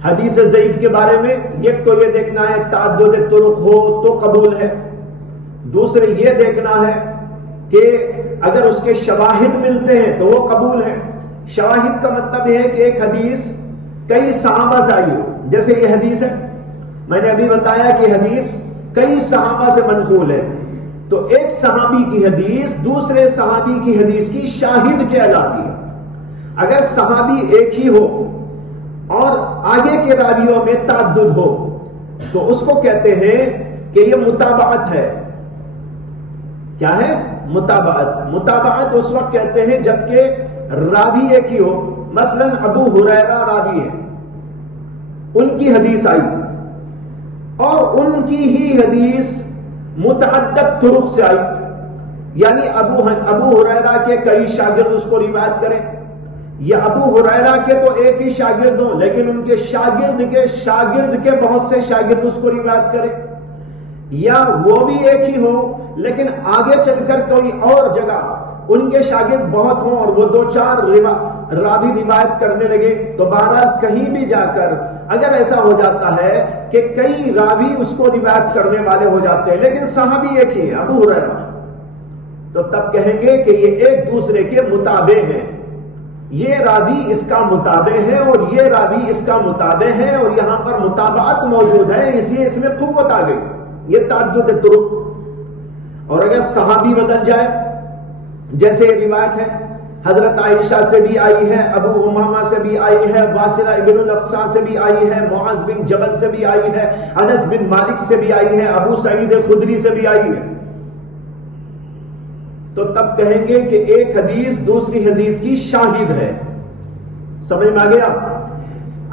حدیث ضعیف کے بارے میں ایک تو یہ دیکھنا ہے تعدد طرق ہو تو قبول ہے، دوسرے یہ دیکھنا ہے کہ اگر اس کے شواہد ملتے ہیں تو وہ قبول ہے۔ شواہد کا مطلب یہ ہے کہ ایک حدیث کئی صحابہ سے آئی ہو، جیسے یہ حدیث ہے میں نے ابھی بتایا کہ حدیث کئی صحابہ سے منقول ہے، تو ایک صحابی کی حدیث دوسرے صحابی کی حدیث کی شاہد کہلاتی ہے۔ اگر صحابی ایک ہی ہو اور آگے کے راویوں میں تعدد ہو تو اس کو کہتے ہیں کہ یہ متابعت ہے۔ کیا ہے؟ متابعت۔ متابعت اس وقت کہتے ہیں جبکہ راوی ایک ہی ہو، مثلا ابو ہریرہ راوی ہے، ان کی حدیث آئی اور ان کی ہی حدیث متعدد طرق سے آئی، یعنی ابو ہریرہ کے کئی شاگرد اس کو روایت کریں، یا ابو ہریرہ کے تو ایک ہی شاگرد ہوں لیکن ان کے شاگرد کے بہت سے شاگرد اس کو روایت کریں، یا وہ بھی ایک ہی ہو لیکن آگے چل کر کوئی اور جگہ ان کے شاگرد بہت ہوں اور وہ 2-4 راوی روایت کرنے لگے، تو بہرحال کہیں بھی جا کر اگر ایسا ہو جاتا ہے کہ کئی راوی اس کو روایت کرنے والے ہو جاتے ہیں لیکن صحابی ایک ہی ہے ابو ہریرہ، تو تب کہیں گے کہ یہ ایک دوسرے کے متابع ہیں، یہ راوی اس کا متابع ہے اور یہ راوی اس کا متابع ہے، اور یہاں پر متابعت موجود ہے، اس لیے اس میں قوت آ گئی، یہ تعدد طرق۔ اور اگر صحابی بدل جائے، جیسے یہ روایت ہے حضرت عائشہ سے بھی آئی ہے، ابو امامہ سے بھی آئی ہے، واصلہ ابن الاقصیٰ سے بھی آئی ہے، معاذ بن جبل سے بھی آئی ہے، انس بن مالک سے بھی آئی ہے، ابو سعید خدری سے بھی آئی ہے، تو تب کہیں گے کہ ایک حدیث دوسری حدیث کی شاہد ہے۔ سمجھ میں آ گیا؟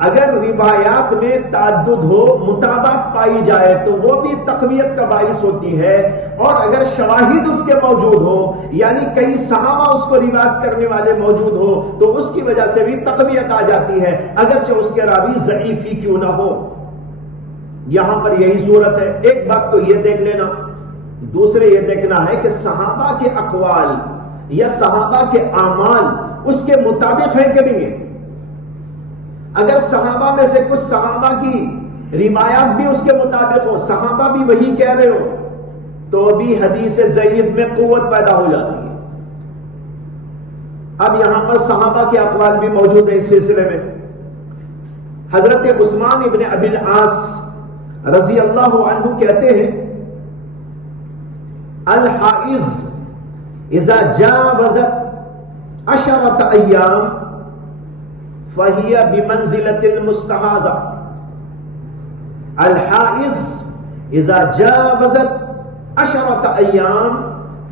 اگر روایات میں تعدد ہو، مطابقت پائی جائے تو وہ بھی تقویت کا باعث ہوتی ہے، اور اگر شواہد اس کے موجود ہو یعنی کئی صحابہ اس کو روایت کرنے والے موجود ہو تو اس کی وجہ سے بھی تقویت آ جاتی ہے، اگرچہ اس کے راوی ضعیف ہی کیوں نہ ہو۔ یہاں پر یہی صورت ہے۔ ایک بات تو یہ دیکھ لینا، دوسرے یہ دیکھنا ہے کہ صحابہ کے اقوال یا صحابہ کے اعمال اس کے مطابق ہیں کہ نہیں ہے۔ اگر صحابہ میں سے کچھ صحابہ کی روایات بھی اس کے مطابق ہو، صحابہ بھی وہی کہہ رہے ہو، تو بھی حدیث ضعیف میں قوت پیدا ہو جاتی ہے۔ اب یہاں پر صحابہ کے اقوال بھی موجود ہیں اس سلسلے میں۔ حضرت عثمان ابن ابی العاص رضی اللہ عنہ کہتے ہیں، الحائض اذا جاوزت 10 ایام فہی بمنزلۃ المستحاضہ۔ الحائض اذا جاوزت 10 ایام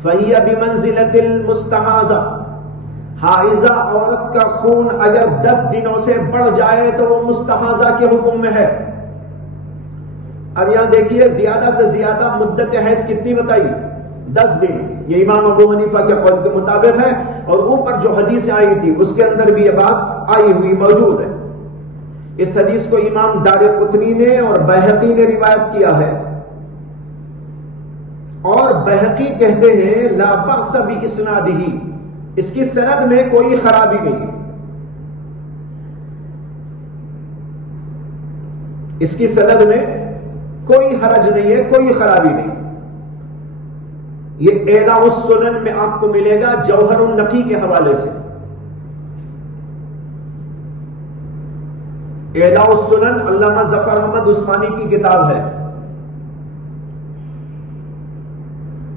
فہی بمنزلۃ المستحاضہ۔ حائضہ عورت کا خون اگر 10 دنوں سے بڑھ جائے تو وہ مستحاضہ کے حکم میں ہے۔ اب یہاں دیکھیے زیادہ سے زیادہ مدت حیض کتنی بتائی؟ 10 دن، یہ امام ابو حنیفہ کے قول کے مطابق ہے، اور اوپر جو حدیث آئی تھی اس کے اندر بھی یہ بات آئی ہوئی موجود ہے۔ اس حدیث کو امام دارقطنی نے اور بہقی نے روایت کیا ہے، اور بہقی کہتے ہیں لا بأس بإسنادہ، اس کی سند میں کوئی خرابی نہیں، اس کی سند میں کوئی حرج نہیں ہے، کوئی خرابی نہیں۔ یہ اعلاء السنن میں آپ کو ملے گا جوہر النقی کے حوالے سے۔ اعلاء السنن علامہ ظفر احمد عثمانی کی کتاب ہے،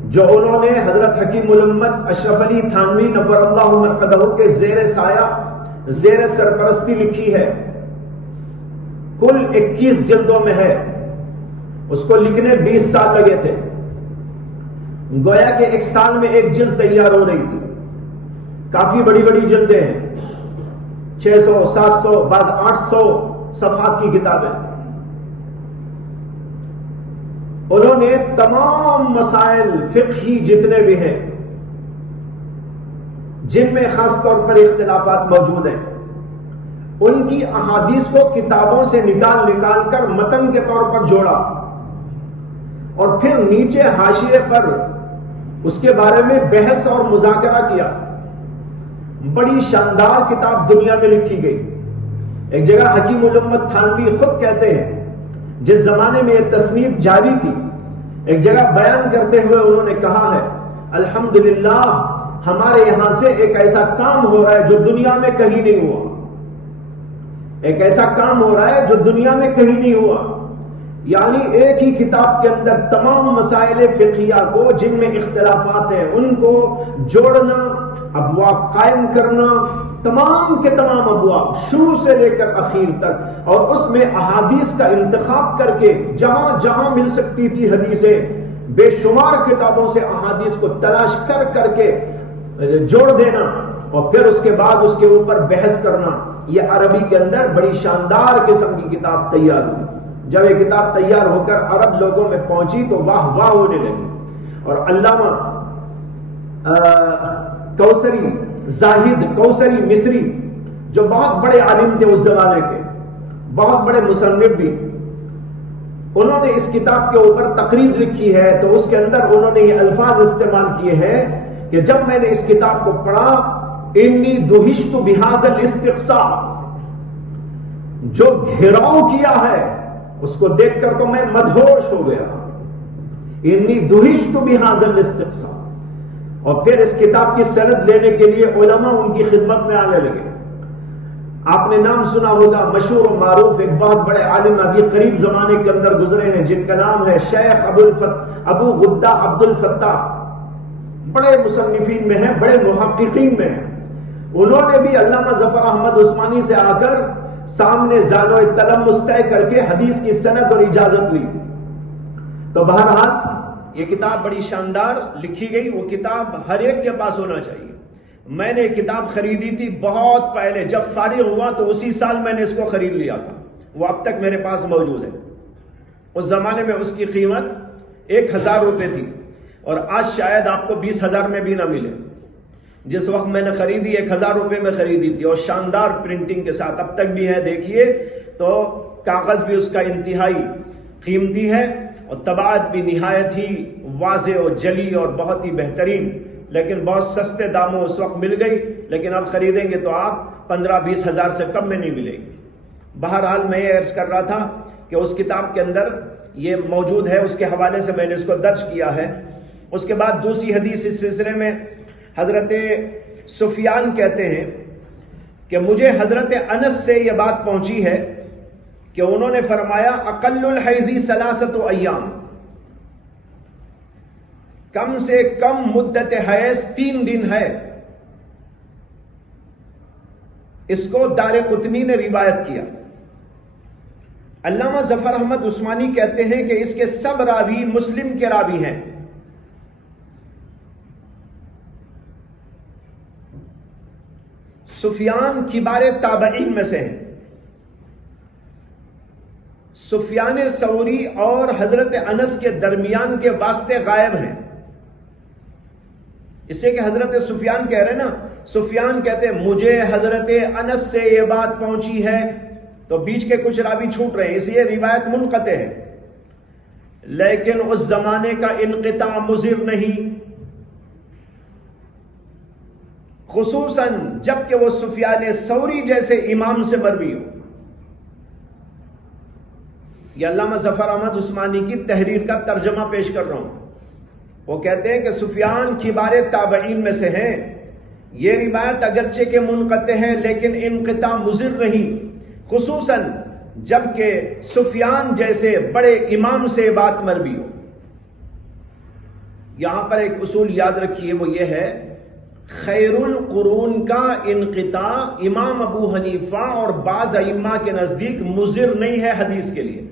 جو انہوں نے حضرت حکیم الامت اشرف علی تھانوی نور اللہ مرقدہ کے زیر سایہ زیر سرپرستی لکھی ہے، کل 21 جلدوں میں ہے، اس کو لکھنے 20 سال لگے تھے، گویا کہ 1 سال میں ایک جلد تیار ہو رہی تھی، کافی بڑی بڑی جلدیں ہیں، 600 700 بعد 800 صفحات کی کتابیں۔ انہوں نے تمام مسائل فقہی جتنے بھی ہیں جن میں خاص طور پر اختلافات موجود ہیں، ان کی احادیث کو کتابوں سے نکال کر متن کے طور پر جوڑا، اور پھر نیچے حاشیے پر اس کے بارے میں بحث اور مذاکرہ کیا۔ بڑی شاندار کتاب دنیا میں لکھی گئی۔ ایک جگہ حکیم الامت تھانوی خود کہتے ہیں، جس زمانے میں یہ تصنیف جاری تھی، ایک جگہ بیان کرتے ہوئے انہوں نے کہا ہے، الحمدللہ ہمارے یہاں سے ایک ایسا کام ہو رہا ہے جو دنیا میں کہیں نہیں ہوا، ایک ایسا کام ہو رہا ہے جو دنیا میں کہیں نہیں ہوا۔ یعنی ایک ہی کتاب کے اندر تمام مسائل فقہیہ کو جن میں اختلافات ہیں ان کو جوڑنا، ابواب قائم کرنا، تمام کے تمام ابواب شروع سے لے کر اخیر تک، اور اس میں احادیث کا انتخاب کر کے جہاں جہاں مل سکتی تھی حدیثیں، بے شمار کتابوں سے احادیث کو تلاش کر کر کے جوڑ دینا، اور پھر اس کے بعد اس کے اوپر بحث کرنا. یہ عربی کے اندر بڑی شاندار قسم کی کتاب تیار ہوئی. جب یہ کتاب تیار ہو کر عرب لوگوں میں پہنچی تو واہ واہ ہونے لگی. اور علامہ کوثری زاہد کوثری مصری جو بہت بڑے عالم تھے اس زمانے کے، بہت بڑے مصنف بھی، انہوں نے اس کتاب کے اوپر تقریض لکھی ہے. تو اس کے اندر انہوں نے یہ الفاظ استعمال کیے ہیں کہ جب میں نے اس کتاب کو پڑھا، انی دہشت بہذا الاستقصاء، جو گھیراؤ کیا ہے اس کو دیکھ کر تو میں مدہوش ہو گیا. انی دہشت بہذا الاستقصاء. اور پھر اس کتاب کی سند لینے کے لیے علماء ان کی خدمت میں آنے لگے. آپ نے نام سنا ہوگا، مشہور و معروف ایک بہت بڑے عالم ابھی قریب زمانے کے اندر گزرے ہیں جن کا نام ہے شیخ ابو غدہ عبد الفتاح. بڑے مصنفین میں ہیں، بڑے محققین میں ہیں. انہوں نے بھی علامہ ظفر احمد عثمانی سے آ کر سامنے زانو تلمس طے کر کے حدیث کی سند اور اجازت لی. تو بہرحال یہ کتاب بڑی شاندار لکھی گئی. وہ کتاب ہر ایک کے پاس ہونا چاہیے. میں نے کتاب خریدی تھی بہت پہلے، جب فارغ ہوا تو اسی سال میں نے اس کو خرید لیا تھا. وہ اب تک میرے پاس موجود ہے. اس زمانے میں اس کی قیمت 1000 روپے تھی، اور آج شاید آپ کو 20,000 میں بھی نہ ملے. جس وقت میں نے خریدی 1000 روپے میں خریدی تھی، اور شاندار پرنٹنگ کے ساتھ اب تک بھی ہے. دیکھیے تو کاغذ بھی اس کا انتہائی قیمتی ہے، اور طباعت بھی نہایت ہی واضح اور جلی اور بہت ہی بہترین، لیکن بہت سستے داموں اس وقت مل گئی. لیکن اب خریدیں گے تو آپ 15-20 ہزار سے کم میں نہیں ملے گی. بہرحال میں یہ عرض کر رہا تھا کہ اس کتاب کے اندر یہ موجود ہے، اس کے حوالے سے میں نے اس کو درج کیا ہے. اس کے بعد دوسری حدیث اس سلسلے میں حضرت سفیان کہتے ہیں کہ مجھے حضرت انس سے یہ بات پہنچی ہے کہ انہوں نے فرمایا اقل الحیض 3 ایام، کم سے کم مدت حیض 3 دن ہے. اس کو دارقطنی نے روایت کیا. علامہ ظفر احمد عثمانی کہتے ہیں کہ اس کے سب راوی مسلم کے راوی ہیں. سفیان کبار تابعین میں سے ہیں. سفیان ثوری اور حضرت انس کے درمیان کے واسطے غائب ہیں. اس سے کہ حضرت سفیان کہہ رہے نا، سفیان کہتے ہیں مجھے حضرت انس سے یہ بات پہنچی ہے، تو بیچ کے کچھ راوی چھوٹ رہے ہیں، اس لیے روایت منقطع ہے. لیکن اس زمانے کا انقطاع مضر نہیں، خصوصاً جب کہ وہ سفیان ثوری جیسے امام سے مروی ہو. یہ علامہ ظفر احمد عثمانی کی تحریر کا ترجمہ پیش کر رہا ہوں. وہ کہتے ہیں کہ سفیان کبار تابعین میں سے ہیں. یہ روایت اگرچہ کہ منقطع ہے لیکن انقطاع مضر نہیں، خصوصاً جب کہ سفیان جیسے بڑے امام سے بات مروی ہو. یہاں پر ایک اصول یاد رکھیے، وہ یہ ہے خیر القرون کا انقطاع امام ابو حنیفہ اور بعض ائمہ کے نزدیک مضر نہیں ہے حدیث کے لیے.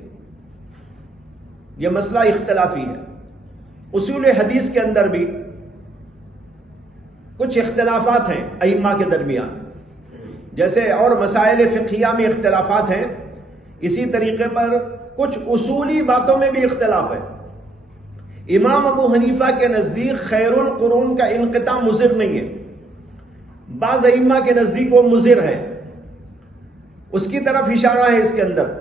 یہ مسئلہ اختلافی ہے. اصول حدیث کے اندر بھی کچھ اختلافات ہیں ائمہ کے درمیان، جیسے اور مسائل فقہیہ میں اختلافات ہیں، اسی طریقے پر کچھ اصولی باتوں میں بھی اختلاف ہے. امام ابو حنیفہ کے نزدیک خیر القرون کا انقطاع مضر نہیں ہے، بعض ائمہ کے نزدیک وہ مضر ہے. اس کی طرف اشارہ ہے اس کے اندر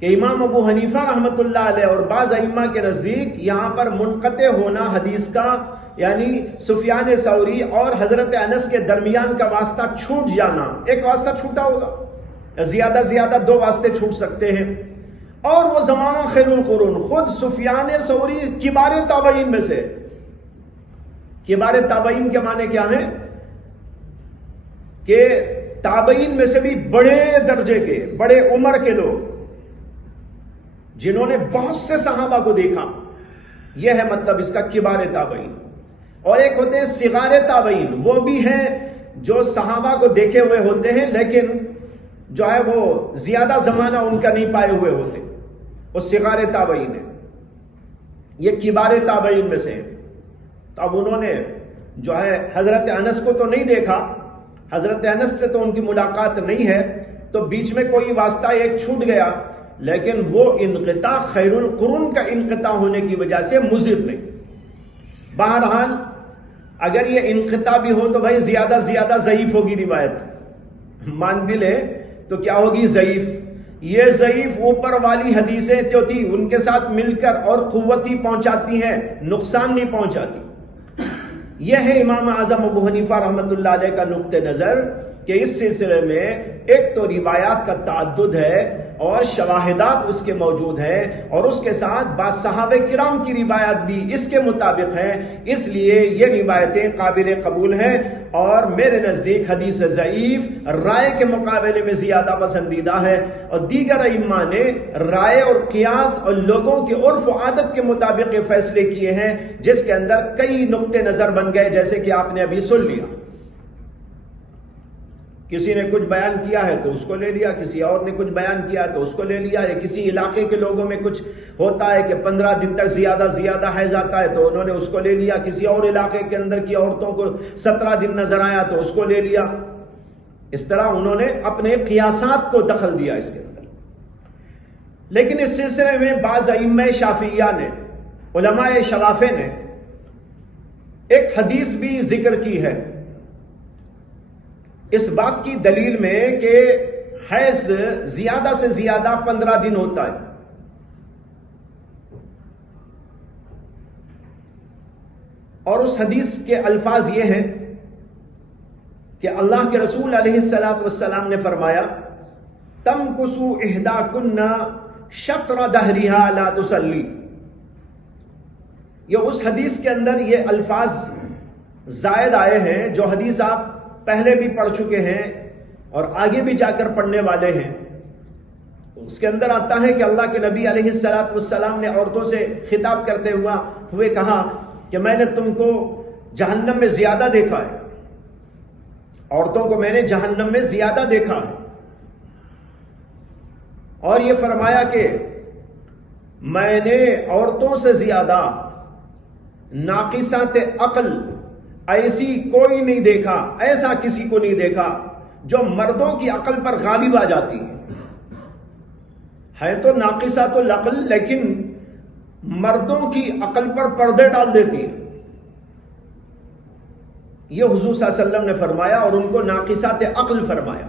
کہ امام ابو حنیفہ رحمۃ اللہ علیہ اور بعض ائمہ کے نزدیک یہاں پر منقطع ہونا حدیث کا، یعنی سفیان ثوری اور حضرت انس کے درمیان کا واسطہ چھوٹ جانا، ایک واسطہ چھوٹا ہوگا، زیادہ زیادہ 2 واسطے چھوٹ سکتے ہیں. اور وہ زمانہ خیر القرون خود سفیان ثوری کبار تابعین میں سے. کبار تابعین کے معنی کیا ہیں کہ تابعین میں سے بھی بڑے درجے کے، بڑے عمر کے لوگ. جنہوں نے بہت سے صحابہ کو دیکھا، یہ ہے مطلب اس کا کبار تابعین. اور ایک ہوتے ہیں صغار تابعین، وہ بھی ہیں جو صحابہ کو دیکھے ہوئے ہوتے ہیں لیکن جو ہے وہ زیادہ زمانہ ان کا نہیں پائے ہوئے ہوتے، وہ صغار تابعین ہیں. یہ کبار تابعین میں سے ہیں. تو اب انہوں نے جو ہے حضرت انس کو تو نہیں دیکھا، حضرت انس سے تو ان کی ملاقات نہیں ہے، تو بیچ میں کوئی واسطہ ایک چھوٹ گیا، لیکن وہ انقطاع خیر القرون کا انقطاع ہونے کی وجہ سے مضر نہیں. بہرحال اگر یہ انقطاع بھی ہو تو بھائی زیادہ ضعیف ہوگی روایت، مان بھی لے تو کیا ہوگی؟ ضعیف. یہ ضعیف اوپر والی حدیثیں جو تھی ان کے ساتھ مل کر اور قوت ہی پہنچاتی ہیں، نقصان نہیں پہنچاتی. یہ ہے امام اعظم ابو حنیفہ رحمۃ اللہ علیہ کا نقطہ نظر کہ اس سلسلے میں ایک تو روایات کا تعدد ہے اور شواہدات اس کے موجود ہیں، اور اس کے ساتھ بعض صحابہ کرام کی روایات بھی اس کے مطابق ہیں، اس لیے یہ روایتیں قابل قبول ہیں. اور میرے نزدیک حدیث ضعیف رائے کے مقابلے میں زیادہ پسندیدہ ہے، اور دیگر ائمہ نے رائے اور قیاس اور لوگوں کے عرف و عادت کے مطابق یہ فیصلے کیے ہیں، جس کے اندر کئی نقطے نظر بن گئے، جیسے کہ آپ نے ابھی سن لیا. کسی نے کچھ بیان کیا ہے تو اس کو لے لیا، کسی اور نے کچھ بیان کیا ہے تو اس کو لے لیا، یا کسی علاقے کے لوگوں میں کچھ ہوتا ہے کہ 15 دن تک زیادہ حیض آتا ہے تو انہوں نے اس کو لے لیا، کسی اور علاقے کے اندر کی عورتوں کو 17 دن نظر آیا تو اس کو لے لیا. اس طرح انہوں نے اپنے قیاسات کو دخل دیا اس کے اندر. لیکن اس سلسلے میں بعض ائمہ شافعیہ نے، علماء شوافع نے ایک حدیث بھی ذکر کی ہے اس بات کی دلیل میں کہ حیض زیادہ سے زیادہ 15 دن ہوتا ہے. اور اس حدیث کے الفاظ یہ ہیں کہ اللہ کے رسول علیہ الصلوۃ والسلام نے فرمایا تمکثو احداکن شطر دہرها لا تصلی. یہ اس حدیث کے اندر یہ الفاظ زائد آئے ہیں جو حدیث آپ پہلے بھی پڑھ چکے ہیں اور آگے بھی جا کر پڑھنے والے ہیں. اس کے اندر آتا ہے کہ اللہ کے نبی علیہ الصلوۃ والسلام نے عورتوں سے خطاب کرتے ہوئے کہا کہ میں نے تم کو جہنم میں زیادہ دیکھا ہے، عورتوں کو میں نے جہنم میں زیادہ دیکھا ہے. اور یہ فرمایا کہ میں نے عورتوں سے زیادہ ناقصات عقل ایسی کوئی نہیں دیکھا، ایسا کسی کو نہیں دیکھا جو مردوں کی عقل پر غالب آ جاتی ہے تو ناقصات العقل لیکن مردوں کی عقل پر پردے ڈال دیتی ہے. یہ حضور صلی اللہ علیہ وسلم نے فرمایا اور ان کو ناقصات عقل فرمایا.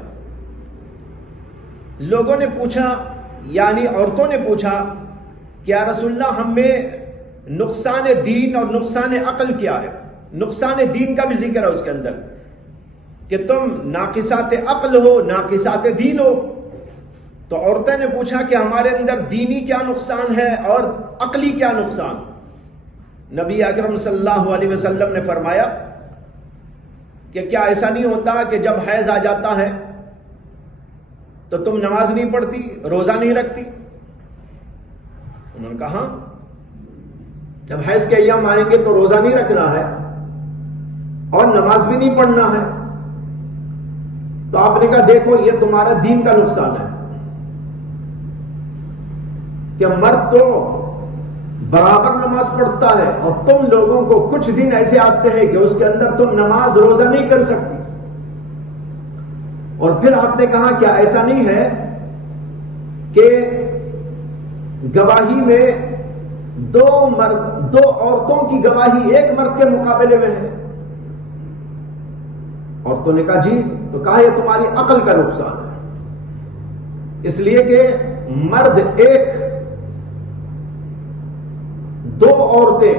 لوگوں نے پوچھا، یعنی عورتوں نے پوچھا کہ یا رسول اللہ ہم میں نقصان دین اور نقصان عقل کیا ہے؟ نقصان دین کا بھی ذکر ہے اس کے اندر کہ تم ناقصات عقل ہو، ناقصات دین ہو. تو عورتیں نے پوچھا کہ ہمارے اندر دینی کیا نقصان ہے اور عقلی کیا نقصان؟ نبی اکرم صلی اللہ علیہ وسلم نے فرمایا کہ کیا ایسا نہیں ہوتا کہ جب حیض آ جاتا ہے تو تم نماز نہیں پڑھتی، روزہ نہیں رکھتی؟ انہوں نے کہا جب حیض کے ایام آئیں گے تو روزہ نہیں رکھنا ہے اور نماز بھی نہیں پڑھنا ہے. تو آپ نے کہا دیکھو یہ تمہارا دین کا نقصان ہے کہ مرد تو برابر نماز پڑھتا ہے اور تم لوگوں کو کچھ دن ایسے آتے ہیں کہ اس کے اندر تم نماز روزہ نہیں کر سکتی. اور پھر آپ نے کہا کیا ایسا نہیں ہے کہ گواہی میں دو عورتوں کی گواہی ایک مرد کے مقابلے میں ہے؟ عورتوں نے کہا جی. تو کہا یہ تمہاری عقل کا نقصان ہے، اس لیے کہ مرد ایک، دو عورتیں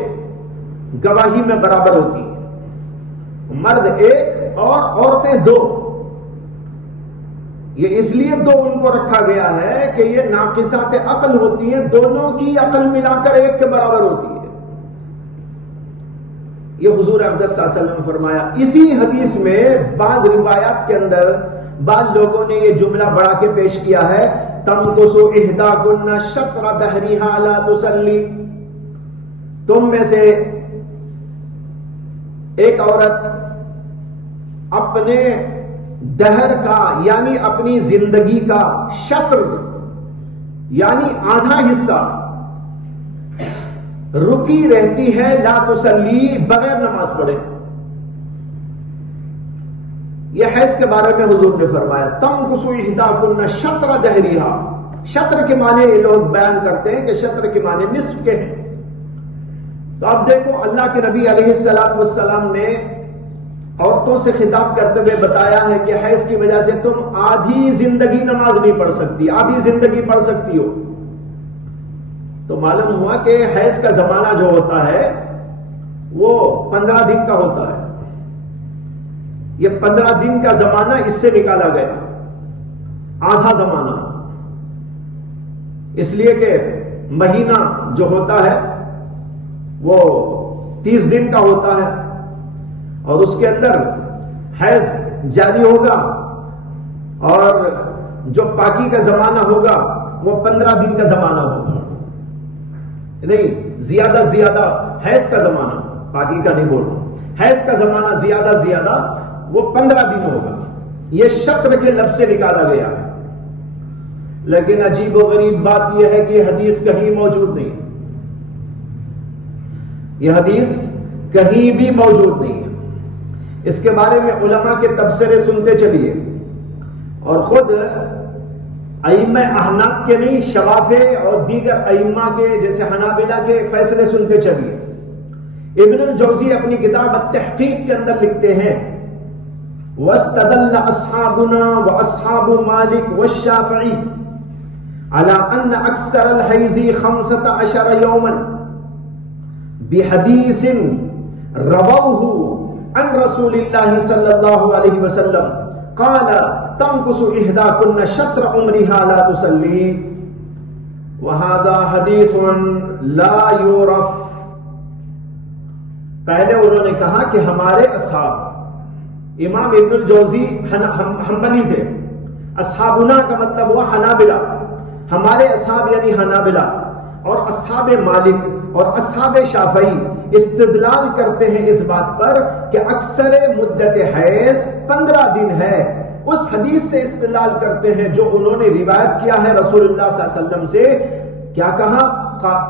گواہی میں برابر ہوتی ہیں، مرد ایک اور عورتیں دو. یہ اس لیے دو ان کو رکھا گیا ہے کہ یہ ناقصات عقل ہوتی ہیں، دونوں کی عقل ملا کر ایک کے برابر ہوتی ہے. یہ حضور اقدس صلی اللہ علیہ وسلم نے فرمایا. اسی حدیث میں بعض روایات کے اندر بعض لوگوں نے یہ جملہ بڑھا کے پیش کیا ہے تمکسو احداکن شطر دہریہا لا تسلی، تم میں سے ایک عورت اپنے دہر کا یعنی اپنی زندگی کا شطر یعنی آدھا حصہ رکی رہتی ہے لا تسلی، بغیر نماز پڑھے۔ یہ حیض کے بارے میں حضور نے فرمایا تمکسو احداکن شطر دہریہا، شطر کے معنی یہ لوگ بیان کرتے ہیں کہ شطر کے معنی نصف کے ہیں۔ تو اب دیکھو اللہ کے نبی علیہ السلام نے عورتوں سے خطاب کرتے ہوئے بتایا ہے کہ حیض کی وجہ سے تم آدھی زندگی نماز نہیں پڑھ سکتی، آدھی زندگی پڑھ سکتی ہو۔ تو معلوم ہوا کہ حیض کا زمانہ جو ہوتا ہے وہ 15 دن کا ہوتا ہے۔ یہ 15 دن کا زمانہ اس سے نکالا گیا، آدھا زمانہ، اس لیے کہ مہینہ جو ہوتا ہے وہ 30 دن کا ہوتا ہے اور اس کے اندر حیض جاری ہوگا، اور جو پاکی کا زمانہ ہوگا وہ 15 دن کا زمانہ ہوگا، نہیں زیادہ زیادہ حیض کا زمانہ، پاکی کا نہیں بولنا، حیض کا زمانہ زیادہ زیادہ وہ 15 دن ہوگا۔ یہ شطر کے لفظ سے نکالا گیا ہے، لیکن عجیب و غریب بات یہ ہے کہ یہ حدیث کہیں موجود نہیں، یہ حدیث کہیں بھی موجود نہیں ہے۔ اس کے بارے میں علماء کے تبصرے سنتے چلیے، اور خود ائمہ احناف کے نہیں، شوافع اور دیگر ائمہ کے جیسے حنابلہ کے فیصلے سنتے چلیے۔ ابن الجوزی اپنی کتاب التحقیق کے اندر لکھتے ہیں وَاسْتَدَلَّ أَصْحَابُنَا وَأَصْحَابُ مَالِكَ وَالشَّافِعِيِّ عَلَىٰ أَنَّ أَكْثَرَ الْحَيْضِ 15 يَوْمًا بِحَدِيثٍ رَوَوْهُ عن رسول اللہ صلی اللہ علیہ وسلم قال تمکس احداکن شطر عمرها لا تسلی وهذا حدیث لا یعرف۔ پہلے انہوں نے کہا کہ ہمارے اصحاب، امام ابن الجوزی حنبلی تھے، اصحابنا کا مطلب ہوا حنابلہ، ہمارے اصحاب یعنی حنابلہ، اور اصحاب مالک اور اصحاب شافعی استدلال کرتے ہیں اس بات پر کہ اکثر مدت حیض 15 دن ہے، اس حدیث سے استدلال کرتے ہیں جو انہوں نے روایت کیا ہے رسول اللہ صلی اللہ علیہ وسلم سے۔ کیا کہا؟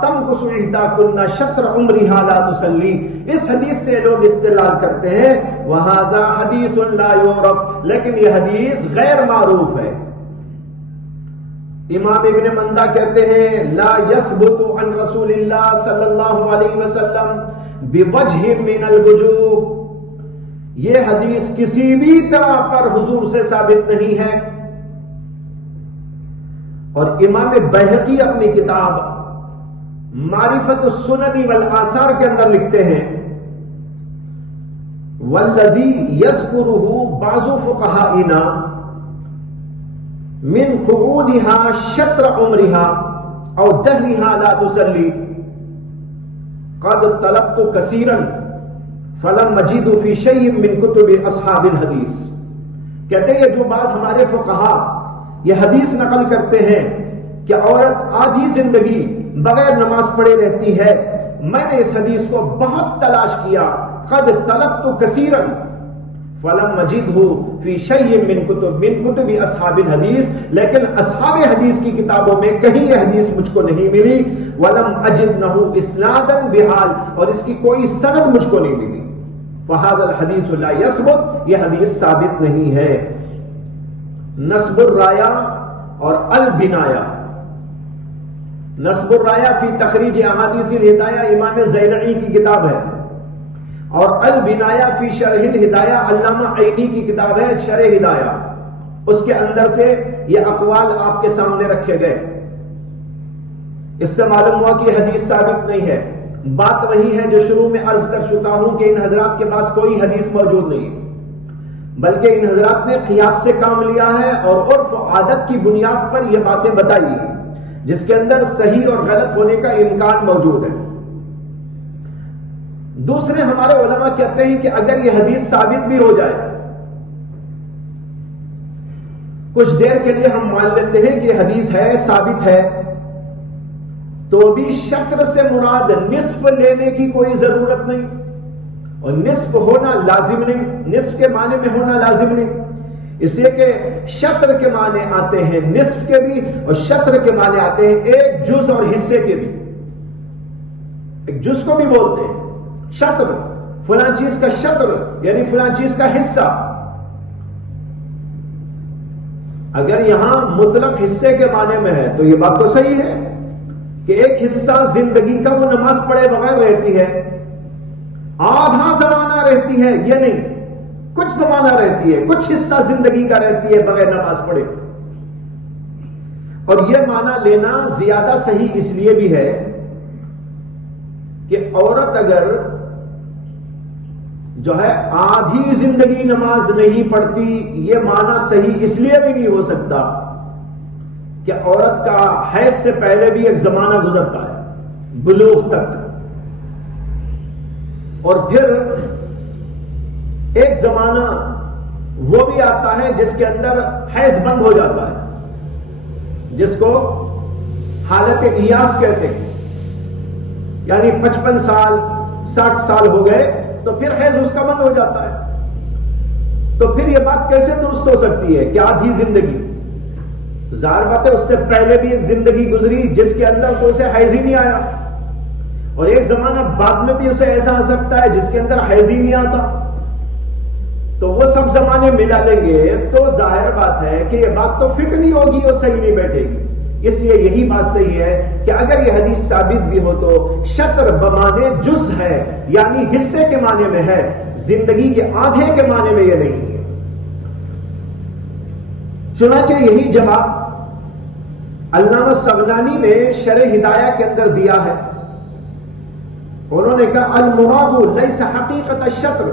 تمکس احداکن شطر عمرها لا تسلی، اس حدیث سے لوگ استدلال کرتے ہیں وہذا حدیث لا یعرف، لیکن یہ حدیث غیر معروف ہے۔ امام ابن مندہ کہتے ہیں لا یثبت عن رسول اللہ صلی اللہ علیہ وسلم بوجہ من الوجوہ، یہ حدیث کسی بھی طرح پر حضور سے ثابت نہیں ہے۔ اور امام بیہقی اپنی کتاب معرفت السنن والآثار کے اندر لکھتے ہیں والذی یذکرہ بعض فقہائنا من قعودها شطر عمرها او دہرها لا تسلی قد طلبت کثیرا فلم مجید فی شیء من کتب اصحاب الحدیث۔ کہتے ہیں جو بعض ہمارے فقہا یہ حدیث نقل کرتے ہیں کہ عورت آدھی زندگی بغیر نماز پڑھے رہتی ہے، میں نے اس حدیث کو بہت تلاش کیا، قد طلبت کثیرا فلم مجید فی شیء من کتب اصحاب الحدیث، لیکن اصحاب حدیث کی کتابوں میں کہیں یہ حدیث مجھ کو نہیں ملی، ولم اجد لہ اسنادا بحال، اور اس کی کوئی سند مجھ کو نہیں ملی، فہذا الحدیث لا یثبت، یہ حدیث ثابت نہیں ہے۔ نصب الرایا اور البنایا، نصب الرایا فی تخریج احادیث الہدایہ امام زیلعی کی کتاب ہے، اور البنایا فی شرح الہدایہ علامہ عینی کی کتاب ہے شرح ہدایہ، اس کے اندر سے یہ اقوال آپ کے سامنے رکھے گئے۔ اس سے معلوم ہوا کہ حدیث ثابت نہیں ہے۔ بات وہی ہے جو شروع میں عرض کر چکا ہوں کہ ان حضرات کے پاس کوئی حدیث موجود نہیں، بلکہ ان حضرات نے قیاس سے کام لیا ہے اور عرف و عادت کی بنیاد پر یہ باتیں بتائی جس کے اندر صحیح اور غلط ہونے کا امکان موجود ہے۔ دوسرے ہمارے علماء کہتے ہیں کہ اگر یہ حدیث ثابت بھی ہو جائے، کچھ دیر کے لیے ہم مان لیتے ہیں کہ حدیث ہے، ثابت ہے، تو بھی شطر سے مراد نصف لینے کی کوئی ضرورت نہیں، اور نصف ہونا لازم نہیں، نصف کے معنی میں ہونا لازم نہیں، اس لیے کہ شطر کے معنی آتے ہیں نصف کے بھی، اور شطر کے معنی آتے ہیں ایک جز اور حصے کے بھی۔ ایک جز کو بھی بولتے ہیں شطر، فلاں چیز کا شطر یعنی فلاں چیز کا حصہ۔ اگر یہاں مطلق حصے کے معنی میں ہے تو یہ بات تو صحیح ہے کہ ایک حصہ زندگی کا وہ نماز پڑھے بغیر رہتی ہے، آدھا زمانہ رہتی ہے، یہ نہیں، کچھ زمانہ رہتی ہے، کچھ حصہ زندگی کا رہتی ہے بغیر نماز پڑھے۔ اور یہ معنی لینا زیادہ صحیح اس لیے بھی ہے کہ عورت اگر جو ہے آدھی زندگی نماز نہیں پڑھتی، یہ معنی صحیح اس لیے بھی نہیں ہو سکتا کہ عورت کا حیض سے پہلے بھی ایک زمانہ گزرتا ہے بلوغ تک، اور پھر ایک زمانہ وہ بھی آتا ہے جس کے اندر حیض بند ہو جاتا ہے، جس کو حالت ایاس کہتے ہیں، یعنی 55 سال 60 سال ہو گئے تو پھر حیض اس کا بند ہو جاتا ہے۔ تو پھر یہ بات کیسے درست ہو سکتی ہے کہ آدھی زندگی؟ تو ظاہر بات ہے اس سے پہلے بھی ایک زندگی گزری جس کے اندر تو اسے حیض ہی نہیں آیا، اور ایک زمانہ بعد میں بھی اسے ایسا آ سکتا ہے جس کے اندر حیض ہی نہیں آتا، تو وہ سب زمانے ملا لیں گے تو ظاہر بات ہے کہ یہ بات تو فٹ نہیں ہوگی اور صحیح نہیں بیٹھے گی۔ اس لیے یہی بات صحیح ہے کہ اگر یہ حدیث ثابت بھی ہو تو شطر بمانے جز ہے، یعنی حصے کے معنی میں ہے، زندگی کے آدھے کے معنی میں یہ نہیں ہے۔ چنانچہ یہی جواب علامہ سغنانی نے شرح ہدایہ کے اندر دیا ہے، انہوں نے کہا المراد لیس حقیقت الشطر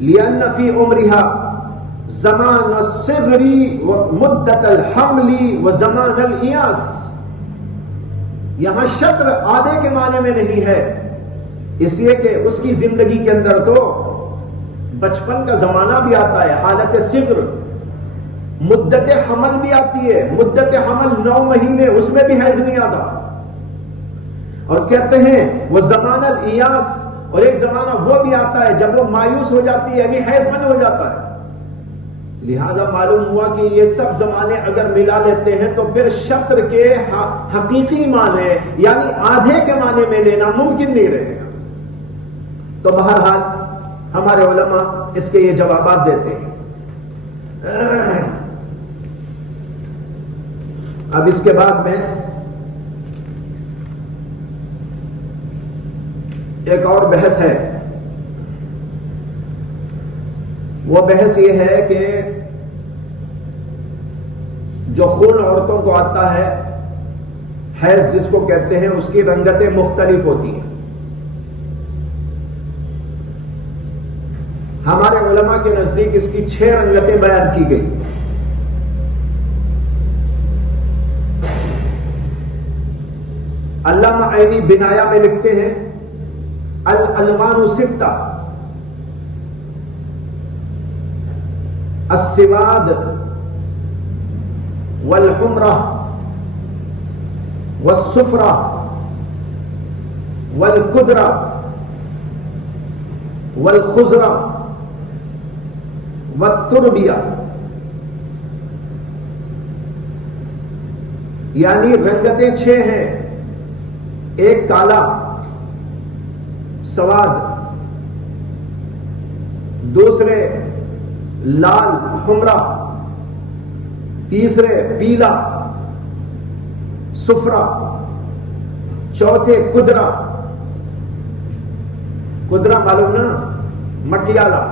لأن فی عمرها زمان الصغر ومدت الحمل وزمان الایاس۔ یہاں شطر آدھے کے معنی میں نہیں ہے، اس لیے کہ اس کی زندگی کے اندر تو بچپن کا زمانہ بھی آتا ہے، حالت صغر، مدت حمل بھی آتی ہے، مدت حمل 9 مہینے، اس میں بھی حیض نہیں آتا، اور کہتے ہیں وہ زمان الایاس، اور ایک زمانہ وہ بھی آتا ہے جب وہ مایوس ہو جاتی ہے یعنی حیض بند ہو جاتا ہے۔ لہذا معلوم ہوا کہ یہ سب زمانے اگر ملا لیتے ہیں تو پھر شطر کے حقیقی معنی یعنی آدھے کے معنی میں لینا ممکن نہیں رہے گا۔ تو بہرحال ہمارے علماء اس کے یہ جوابات دیتے ہیں۔ اب اس کے بعد میں ایک اور بحث ہے، وہ بحث یہ ہے کہ جو خون عورتوں کو آتا ہے، حیض جس کو کہتے ہیں، اس کی رنگتیں مختلف ہوتی ہیں۔ ہمارے علماء کے نزدیک اس کی 6 رنگتیں بیان کی گئی۔ علامہ عینی بنایا میں لکھتے ہیں الالوان 6، السواد والحمرہ والصفرہ والقدرہ والخضرہ والتربیہ، یعنی رنگتیں 6 ہیں، ایک کالا سواد، دوسرے لال حمرہ، تیسرے پیلا صفرہ، چوتھے قدرہ، قدرہ معلوم نا مٹیالہ،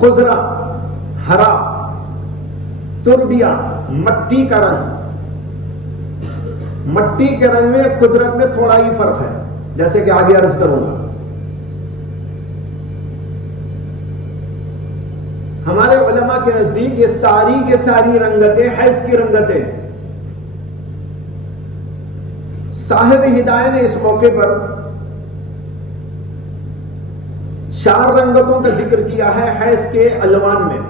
خضرہ ہرا، تربیہ مٹی کا رنگ۔ مٹی کے رنگ میں قدرت میں تھوڑا ہی فرق ہے، جیسے کہ آگے عرض کروں گا۔ ہمارے علماء کے نزدیک یہ ساری کے ساری رنگتیں حیض کی رنگتیں۔ صاحب ہدایہ نے اس موقع پر 4 رنگتوں کا ذکر کیا ہے حیض کے الوان میں.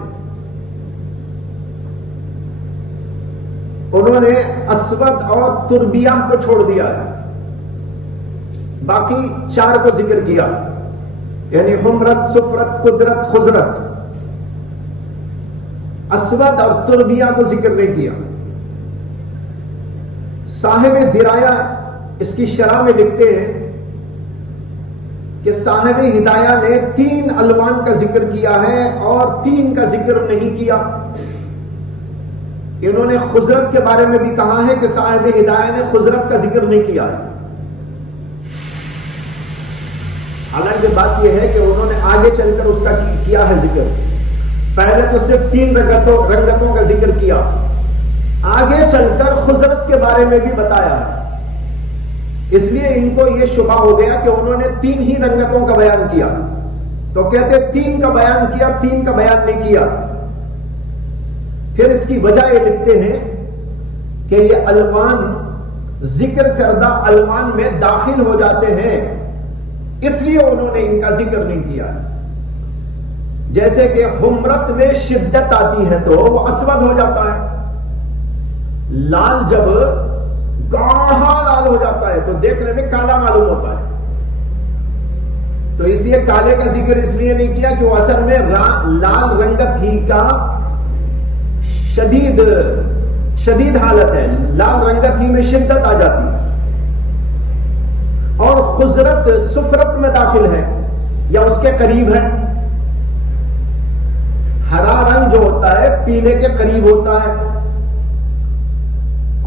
انہوں نے اسود اور تربیہ کو چھوڑ دیا ہے، باقی 4 کو ذکر کیا، یعنی حمرت، صفرت، قدرت، خزرت. اسود اور تربیہ کو ذکر نہیں کیا. صاحب درایا اس کی شرح میں لکھتے ہیں کہ صاحب ہدایہ نے 3 الوان کا ذکر کیا ہے اور 3 کا ذکر نہیں کیا. انہوں نے خزرت کے بارے میں بھی کہا ہے کہ صاحب ہدایہ نے خزرت کا ذکر نہیں کیا ہے. حالانکہ بات یہ ہے کہ انہوں نے آگے چل کر اس کا کیا ہے ذکر. پہلے تو صرف 3 رنگتوں کا ذکر کیا، آگے چل کر خزرت کے بارے میں بھی بتایا ہے. اس لیے ان کو یہ شبہ ہو گیا کہ انہوں نے 3 ہی رنگتوں کا بیان کیا، تو کہتے 3 کا بیان کیا، 3 کا بیان نہیں کیا. پھر اس کی وجہ یہ لکھتے ہیں کہ یہ الوان ذکر کردہ الوان میں داخل ہو جاتے ہیں، اس لیے انہوں نے ان کا ذکر نہیں کیا. جیسے کہ حمرت میں شدت آتی ہے تو وہ اسود ہو جاتا ہے، لال جب گاڑھا لال ہو جاتا ہے تو دیکھنے میں کالا معلوم ہوتا ہے. تو اس لیے کالے کا ذکر اس لیے نہیں کیا کہ وہ اصل میں لال رنگت ہی کا شدید حالت ہے، لال رنگت ہی میں شدت آ جاتی ہے. اور خزرت صفرت میں داخل ہے یا اس کے قریب ہے. ہرا رنگ جو ہوتا ہے پیلے کے قریب ہوتا ہے.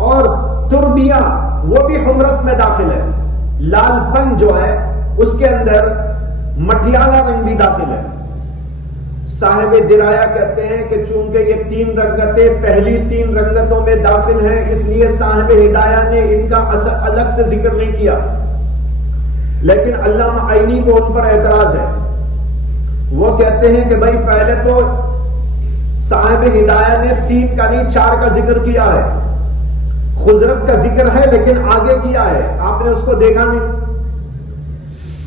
اور تربیہ وہ بھی حمرت میں داخل ہے، لال پن جو ہے اس کے اندر مٹیالہ رنگ بھی داخل ہے. صاحب درایا کہتے ہیں کہ چونکہ یہ 3 رنگتیں پہلی 3 رنگتوں میں داخل ہیں، اس لیے صاحب ہدایہ نے ان کا الگ سے ذکر نہیں کیا. لیکن علامہ عینی کو ان پر اعتراض ہے. وہ کہتے ہیں کہ بھائی پہلے تو صاحب ہدایہ نے 3 کا نہیں 4 کا ذکر کیا ہے. خزرت کا ذکر ہے لیکن آگے کیا ہے، آپ نے اس کو دیکھا نہیں.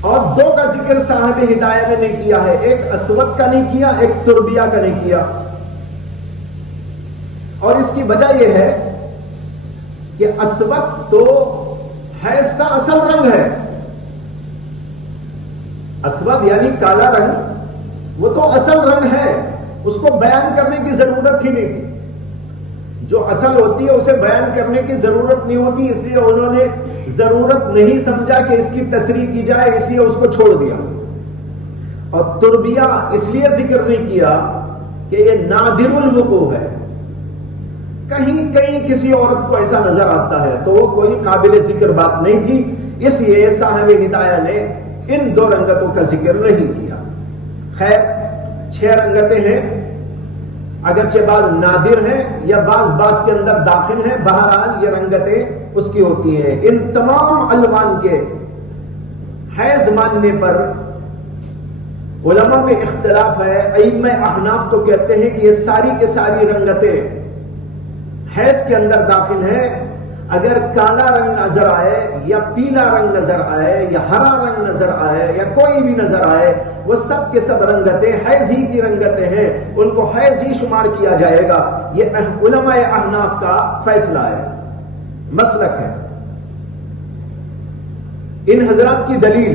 اور 2 کا ذکر صاحب ہدایہ نے نہیں کیا ہے، ایک اسود کا نہیں کیا، ایک تربیہ کا نہیں کیا. اور اس کی وجہ یہ ہے کہ اسود تو حیض کا اصل رنگ ہے. اسود یعنی کالا رنگ وہ تو اصل رنگ ہے، اس کو بیان کرنے کی ضرورت ہی نہیں تھی. جو اصل ہوتی ہے اسے بیان کرنے کی ضرورت نہیں ہوتی، اس لیے انہوں نے ضرورت نہیں سمجھا کہ اس کی تصریح کی جائے، اس لیے اس کو چھوڑ دیا. اور تربیہ اس لیے ذکر نہیں کیا کہ یہ نادر الوقوع ہے، کہیں کہیں کسی عورت کو ایسا نظر آتا ہے تو وہ کوئی قابل ذکر بات نہیں تھی. اس لیے صاحب ہدایہ نے ان 2 رنگتوں کا ذکر نہیں کیا. خیر 6 رنگتیں ہیں، اگرچہ بعض نادر ہیں یا بعض کے اندر داخل ہیں، بہرحال یہ رنگتیں اس کی ہوتی ہیں. ان تمام الوان کے حیض ماننے پر علماء میں اختلاف ہے. ائمہ احناف تو کہتے ہیں کہ یہ ساری کے ساری رنگتیں حیض کے اندر داخل ہیں. اگر کالا رنگ نظر آئے یا پیلا رنگ نظر آئے یا ہرا رنگ نظر آئے یا کوئی بھی نظر آئے، وہ سب کے سب رنگتیں حیض ہی کی رنگتیں ہیں، ان کو حیض ہی شمار کیا جائے گا. یہ علماء احناف کا فیصلہ ہے، مسلک ہے. ان حضرات کی دلیل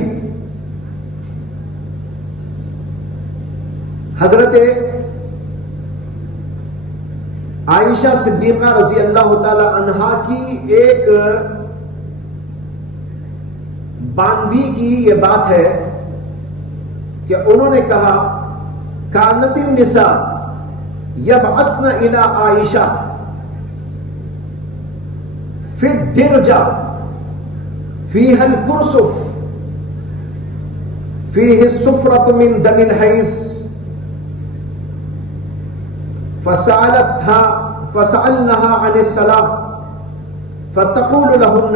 حضرت عائشہ صدیقہ رضی اللہ تعالی عنہا کی ایک باندھی کی یہ بات ہے کہ انہوں نے کہا کانت النساء یبعثن الی عائشہ فی الدرجہ فیہا الکرسف فیہ الصفرۃ من دم الحیض فسألنها عن الصلاة فتقول لهن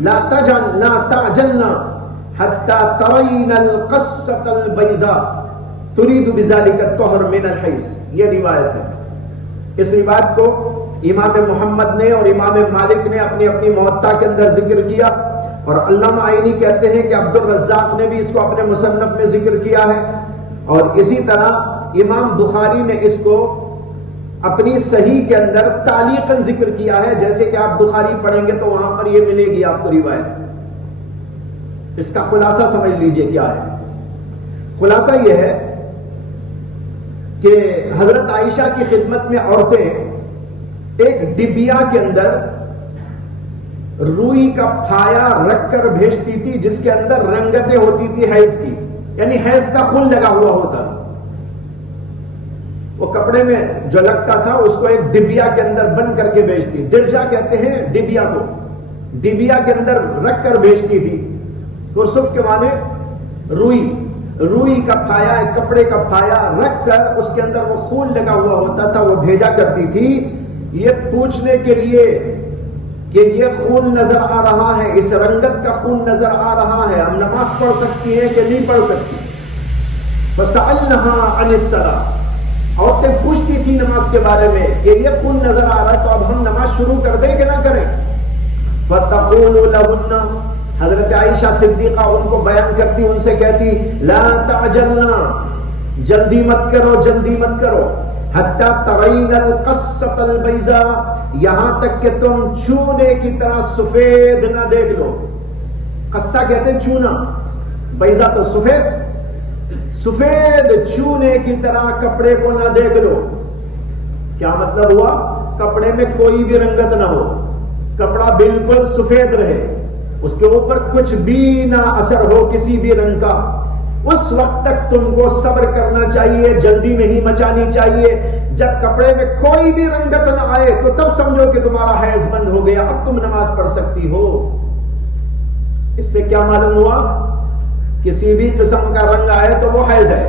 لا تعجلن حتى ترين القصة البيضاء تريد بذلك الطهر من الحيض. یہ روایت ہے. اس روایت کو امام محمد نے اور امام مالک نے اپنی اپنی موطا کے اندر ذکر کیا. اور علامہ عینی کہتے ہیں کہ عبد الرزاق نے بھی اس کو اپنے مصنف میں ذکر کیا ہے، اور اسی طرح امام بخاری نے اس کو اپنی صحیح کے اندر تعلیقاً ذکر کیا ہے، جیسے کہ آپ بخاری پڑھیں گے تو وہاں پر یہ ملے گی آپ کو روایت۔ اس کا خلاصہ سمجھ لیجئے کیا ہے۔ خلاصہ یہ ہے کہ حضرت عائشہ کی خدمت میں عورتیں ایک ڈبیا کے اندر روئی کا پھایا رکھ کر بھیجتی تھی، جس کے اندر رنگتیں ہوتی تھی حیض کی، یعنی حیض کا خون لگا ہوا ہوتا تھا۔ وہ کپڑے میں جو لگتا تھا اس کو ایک ڈبیا کے اندر بند کر کے بھیجتی، درجا کہتے ہیں ڈبیا کو، ڈبیا کے اندر رکھ کر بھیجتی تھی۔ کرسف کے معنی روئی کا پھایا، ایک کپڑے کا پھایا رکھ کر اس کے اندر وہ خون لگا ہوا ہوتا تھا، وہ بھیجا کرتی تھی یہ پوچھنے کے لیے کہ یہ خون نظر آ رہا ہے، اس رنگت کا خون نظر آ رہا ہے، ہم نماز پڑھ سکتی ہیں کہ نہیں پڑھ سکتی۔ فسألنها عن الصلاة، عورتیں پوچھتی تھی نماز کے بارے میں کہ یہ خون نظر آ رہا ہے تو اب ہم نماز شروع کر دیں کہ نہ کریں۔ فتقول لهن، حضرت عائشہ صدیقہ ان کو بیان کرتی، ان سے کہتی لا تعجلنا، جلدی مت کرو، جلدی مت کرو، حتی ترین القصۃ البیضاء، یہاں تک کہ تم چونے کی طرح سفید نہ دیکھ لو۔ قصہ کہتے ہیں چونا، بیضاء تو سفید، سفید چونے کی طرح کپڑے کو نہ دیکھ لو۔ کیا مطلب ہوا؟ کپڑے میں کوئی بھی رنگت نہ ہو، کپڑا بالکل سفید رہے، اس کے اوپر کچھ بھی نہ اثر ہو کسی بھی رنگ کا، اس وقت تک تم کو صبر کرنا چاہیے، جلدی نہیں مچانی چاہیے۔ جب کپڑے میں کوئی بھی رنگت نہ آئے تو تب سمجھو کہ تمہارا حیض بند ہو گیا، اب تم نماز پڑھ سکتی ہو۔ اس سے کیا معلوم ہوا؟ کسی بھی قسم کا رنگ آئے تو وہ حیض ہے،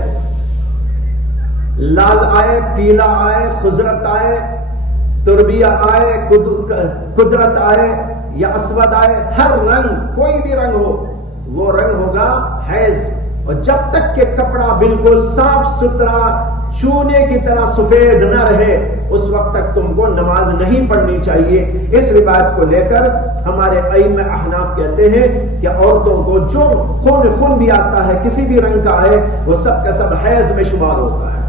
لال آئے، پیلا آئے، خضرت آئے، تربیہ آئے، قدرت آئے یا اسود آئے، ہر رنگ، کوئی بھی رنگ ہو وہ رنگ ہوگا حیض۔ اور جب تک کہ کپڑا بالکل صاف ستھرا چونے کی طرح سفید نہ رہے اس وقت تک تم کو نماز نہیں پڑھنی چاہیے۔ اس روایت کو لے کر ہمارے ائمہ احناف کہتے ہیں کہ عورتوں کو جو خون بھی آتا ہے کسی بھی رنگ کا آئے وہ سب کا سب حیض میں شمار ہوتا ہے۔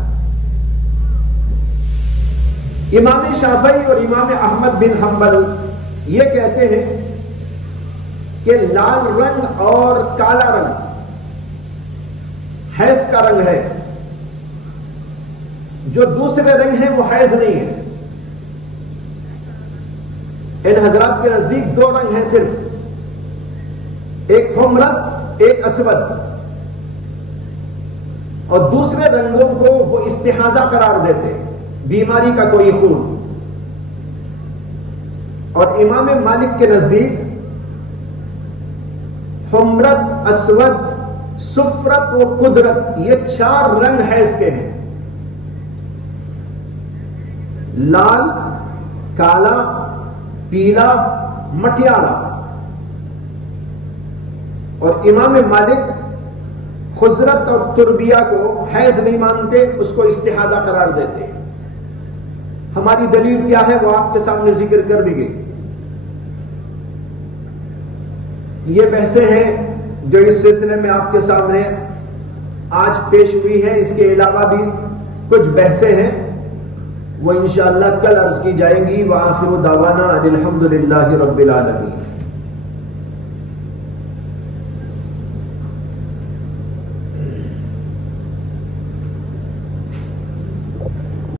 امام شافعی اور امام احمد بن حنبل یہ کہتے ہیں کہ لال رنگ اور کالا رنگ حیض کا رنگ ہے، جو دوسرے رنگ ہیں وہ حیض نہیں ہے۔ ان حضرات کے نزدیک دو رنگ ہیں صرف، ایک حمرت ایک اسود، اور دوسرے رنگوں کو وہ استحاضہ قرار دیتے، بیماری کا کوئی خون۔ اور امام مالک کے نزدیک حمرت، اسود، سفرت و قدرت یہ چار رنگ حیض کے ہیں، لال، کالا، پیلا، مٹیالا۔ اور امام مالک خضرت اور تربیہ کو حیض نہیں مانتے، اس کو استحاضہ قرار دیتے۔ ہماری دلیل کیا ہے وہ آپ کے سامنے ذکر کر دی گئی۔ یہ بحثیں ہیں جو اس سلسلے میں آپ کے سامنے آج پیش ہوئی ہے، اس کے علاوہ بھی کچھ بحثیں ہیں وہ انشاءاللہ کل عرض کی جائیں گی۔ وآخر دعوانا الحمدللہ رب العالمین۔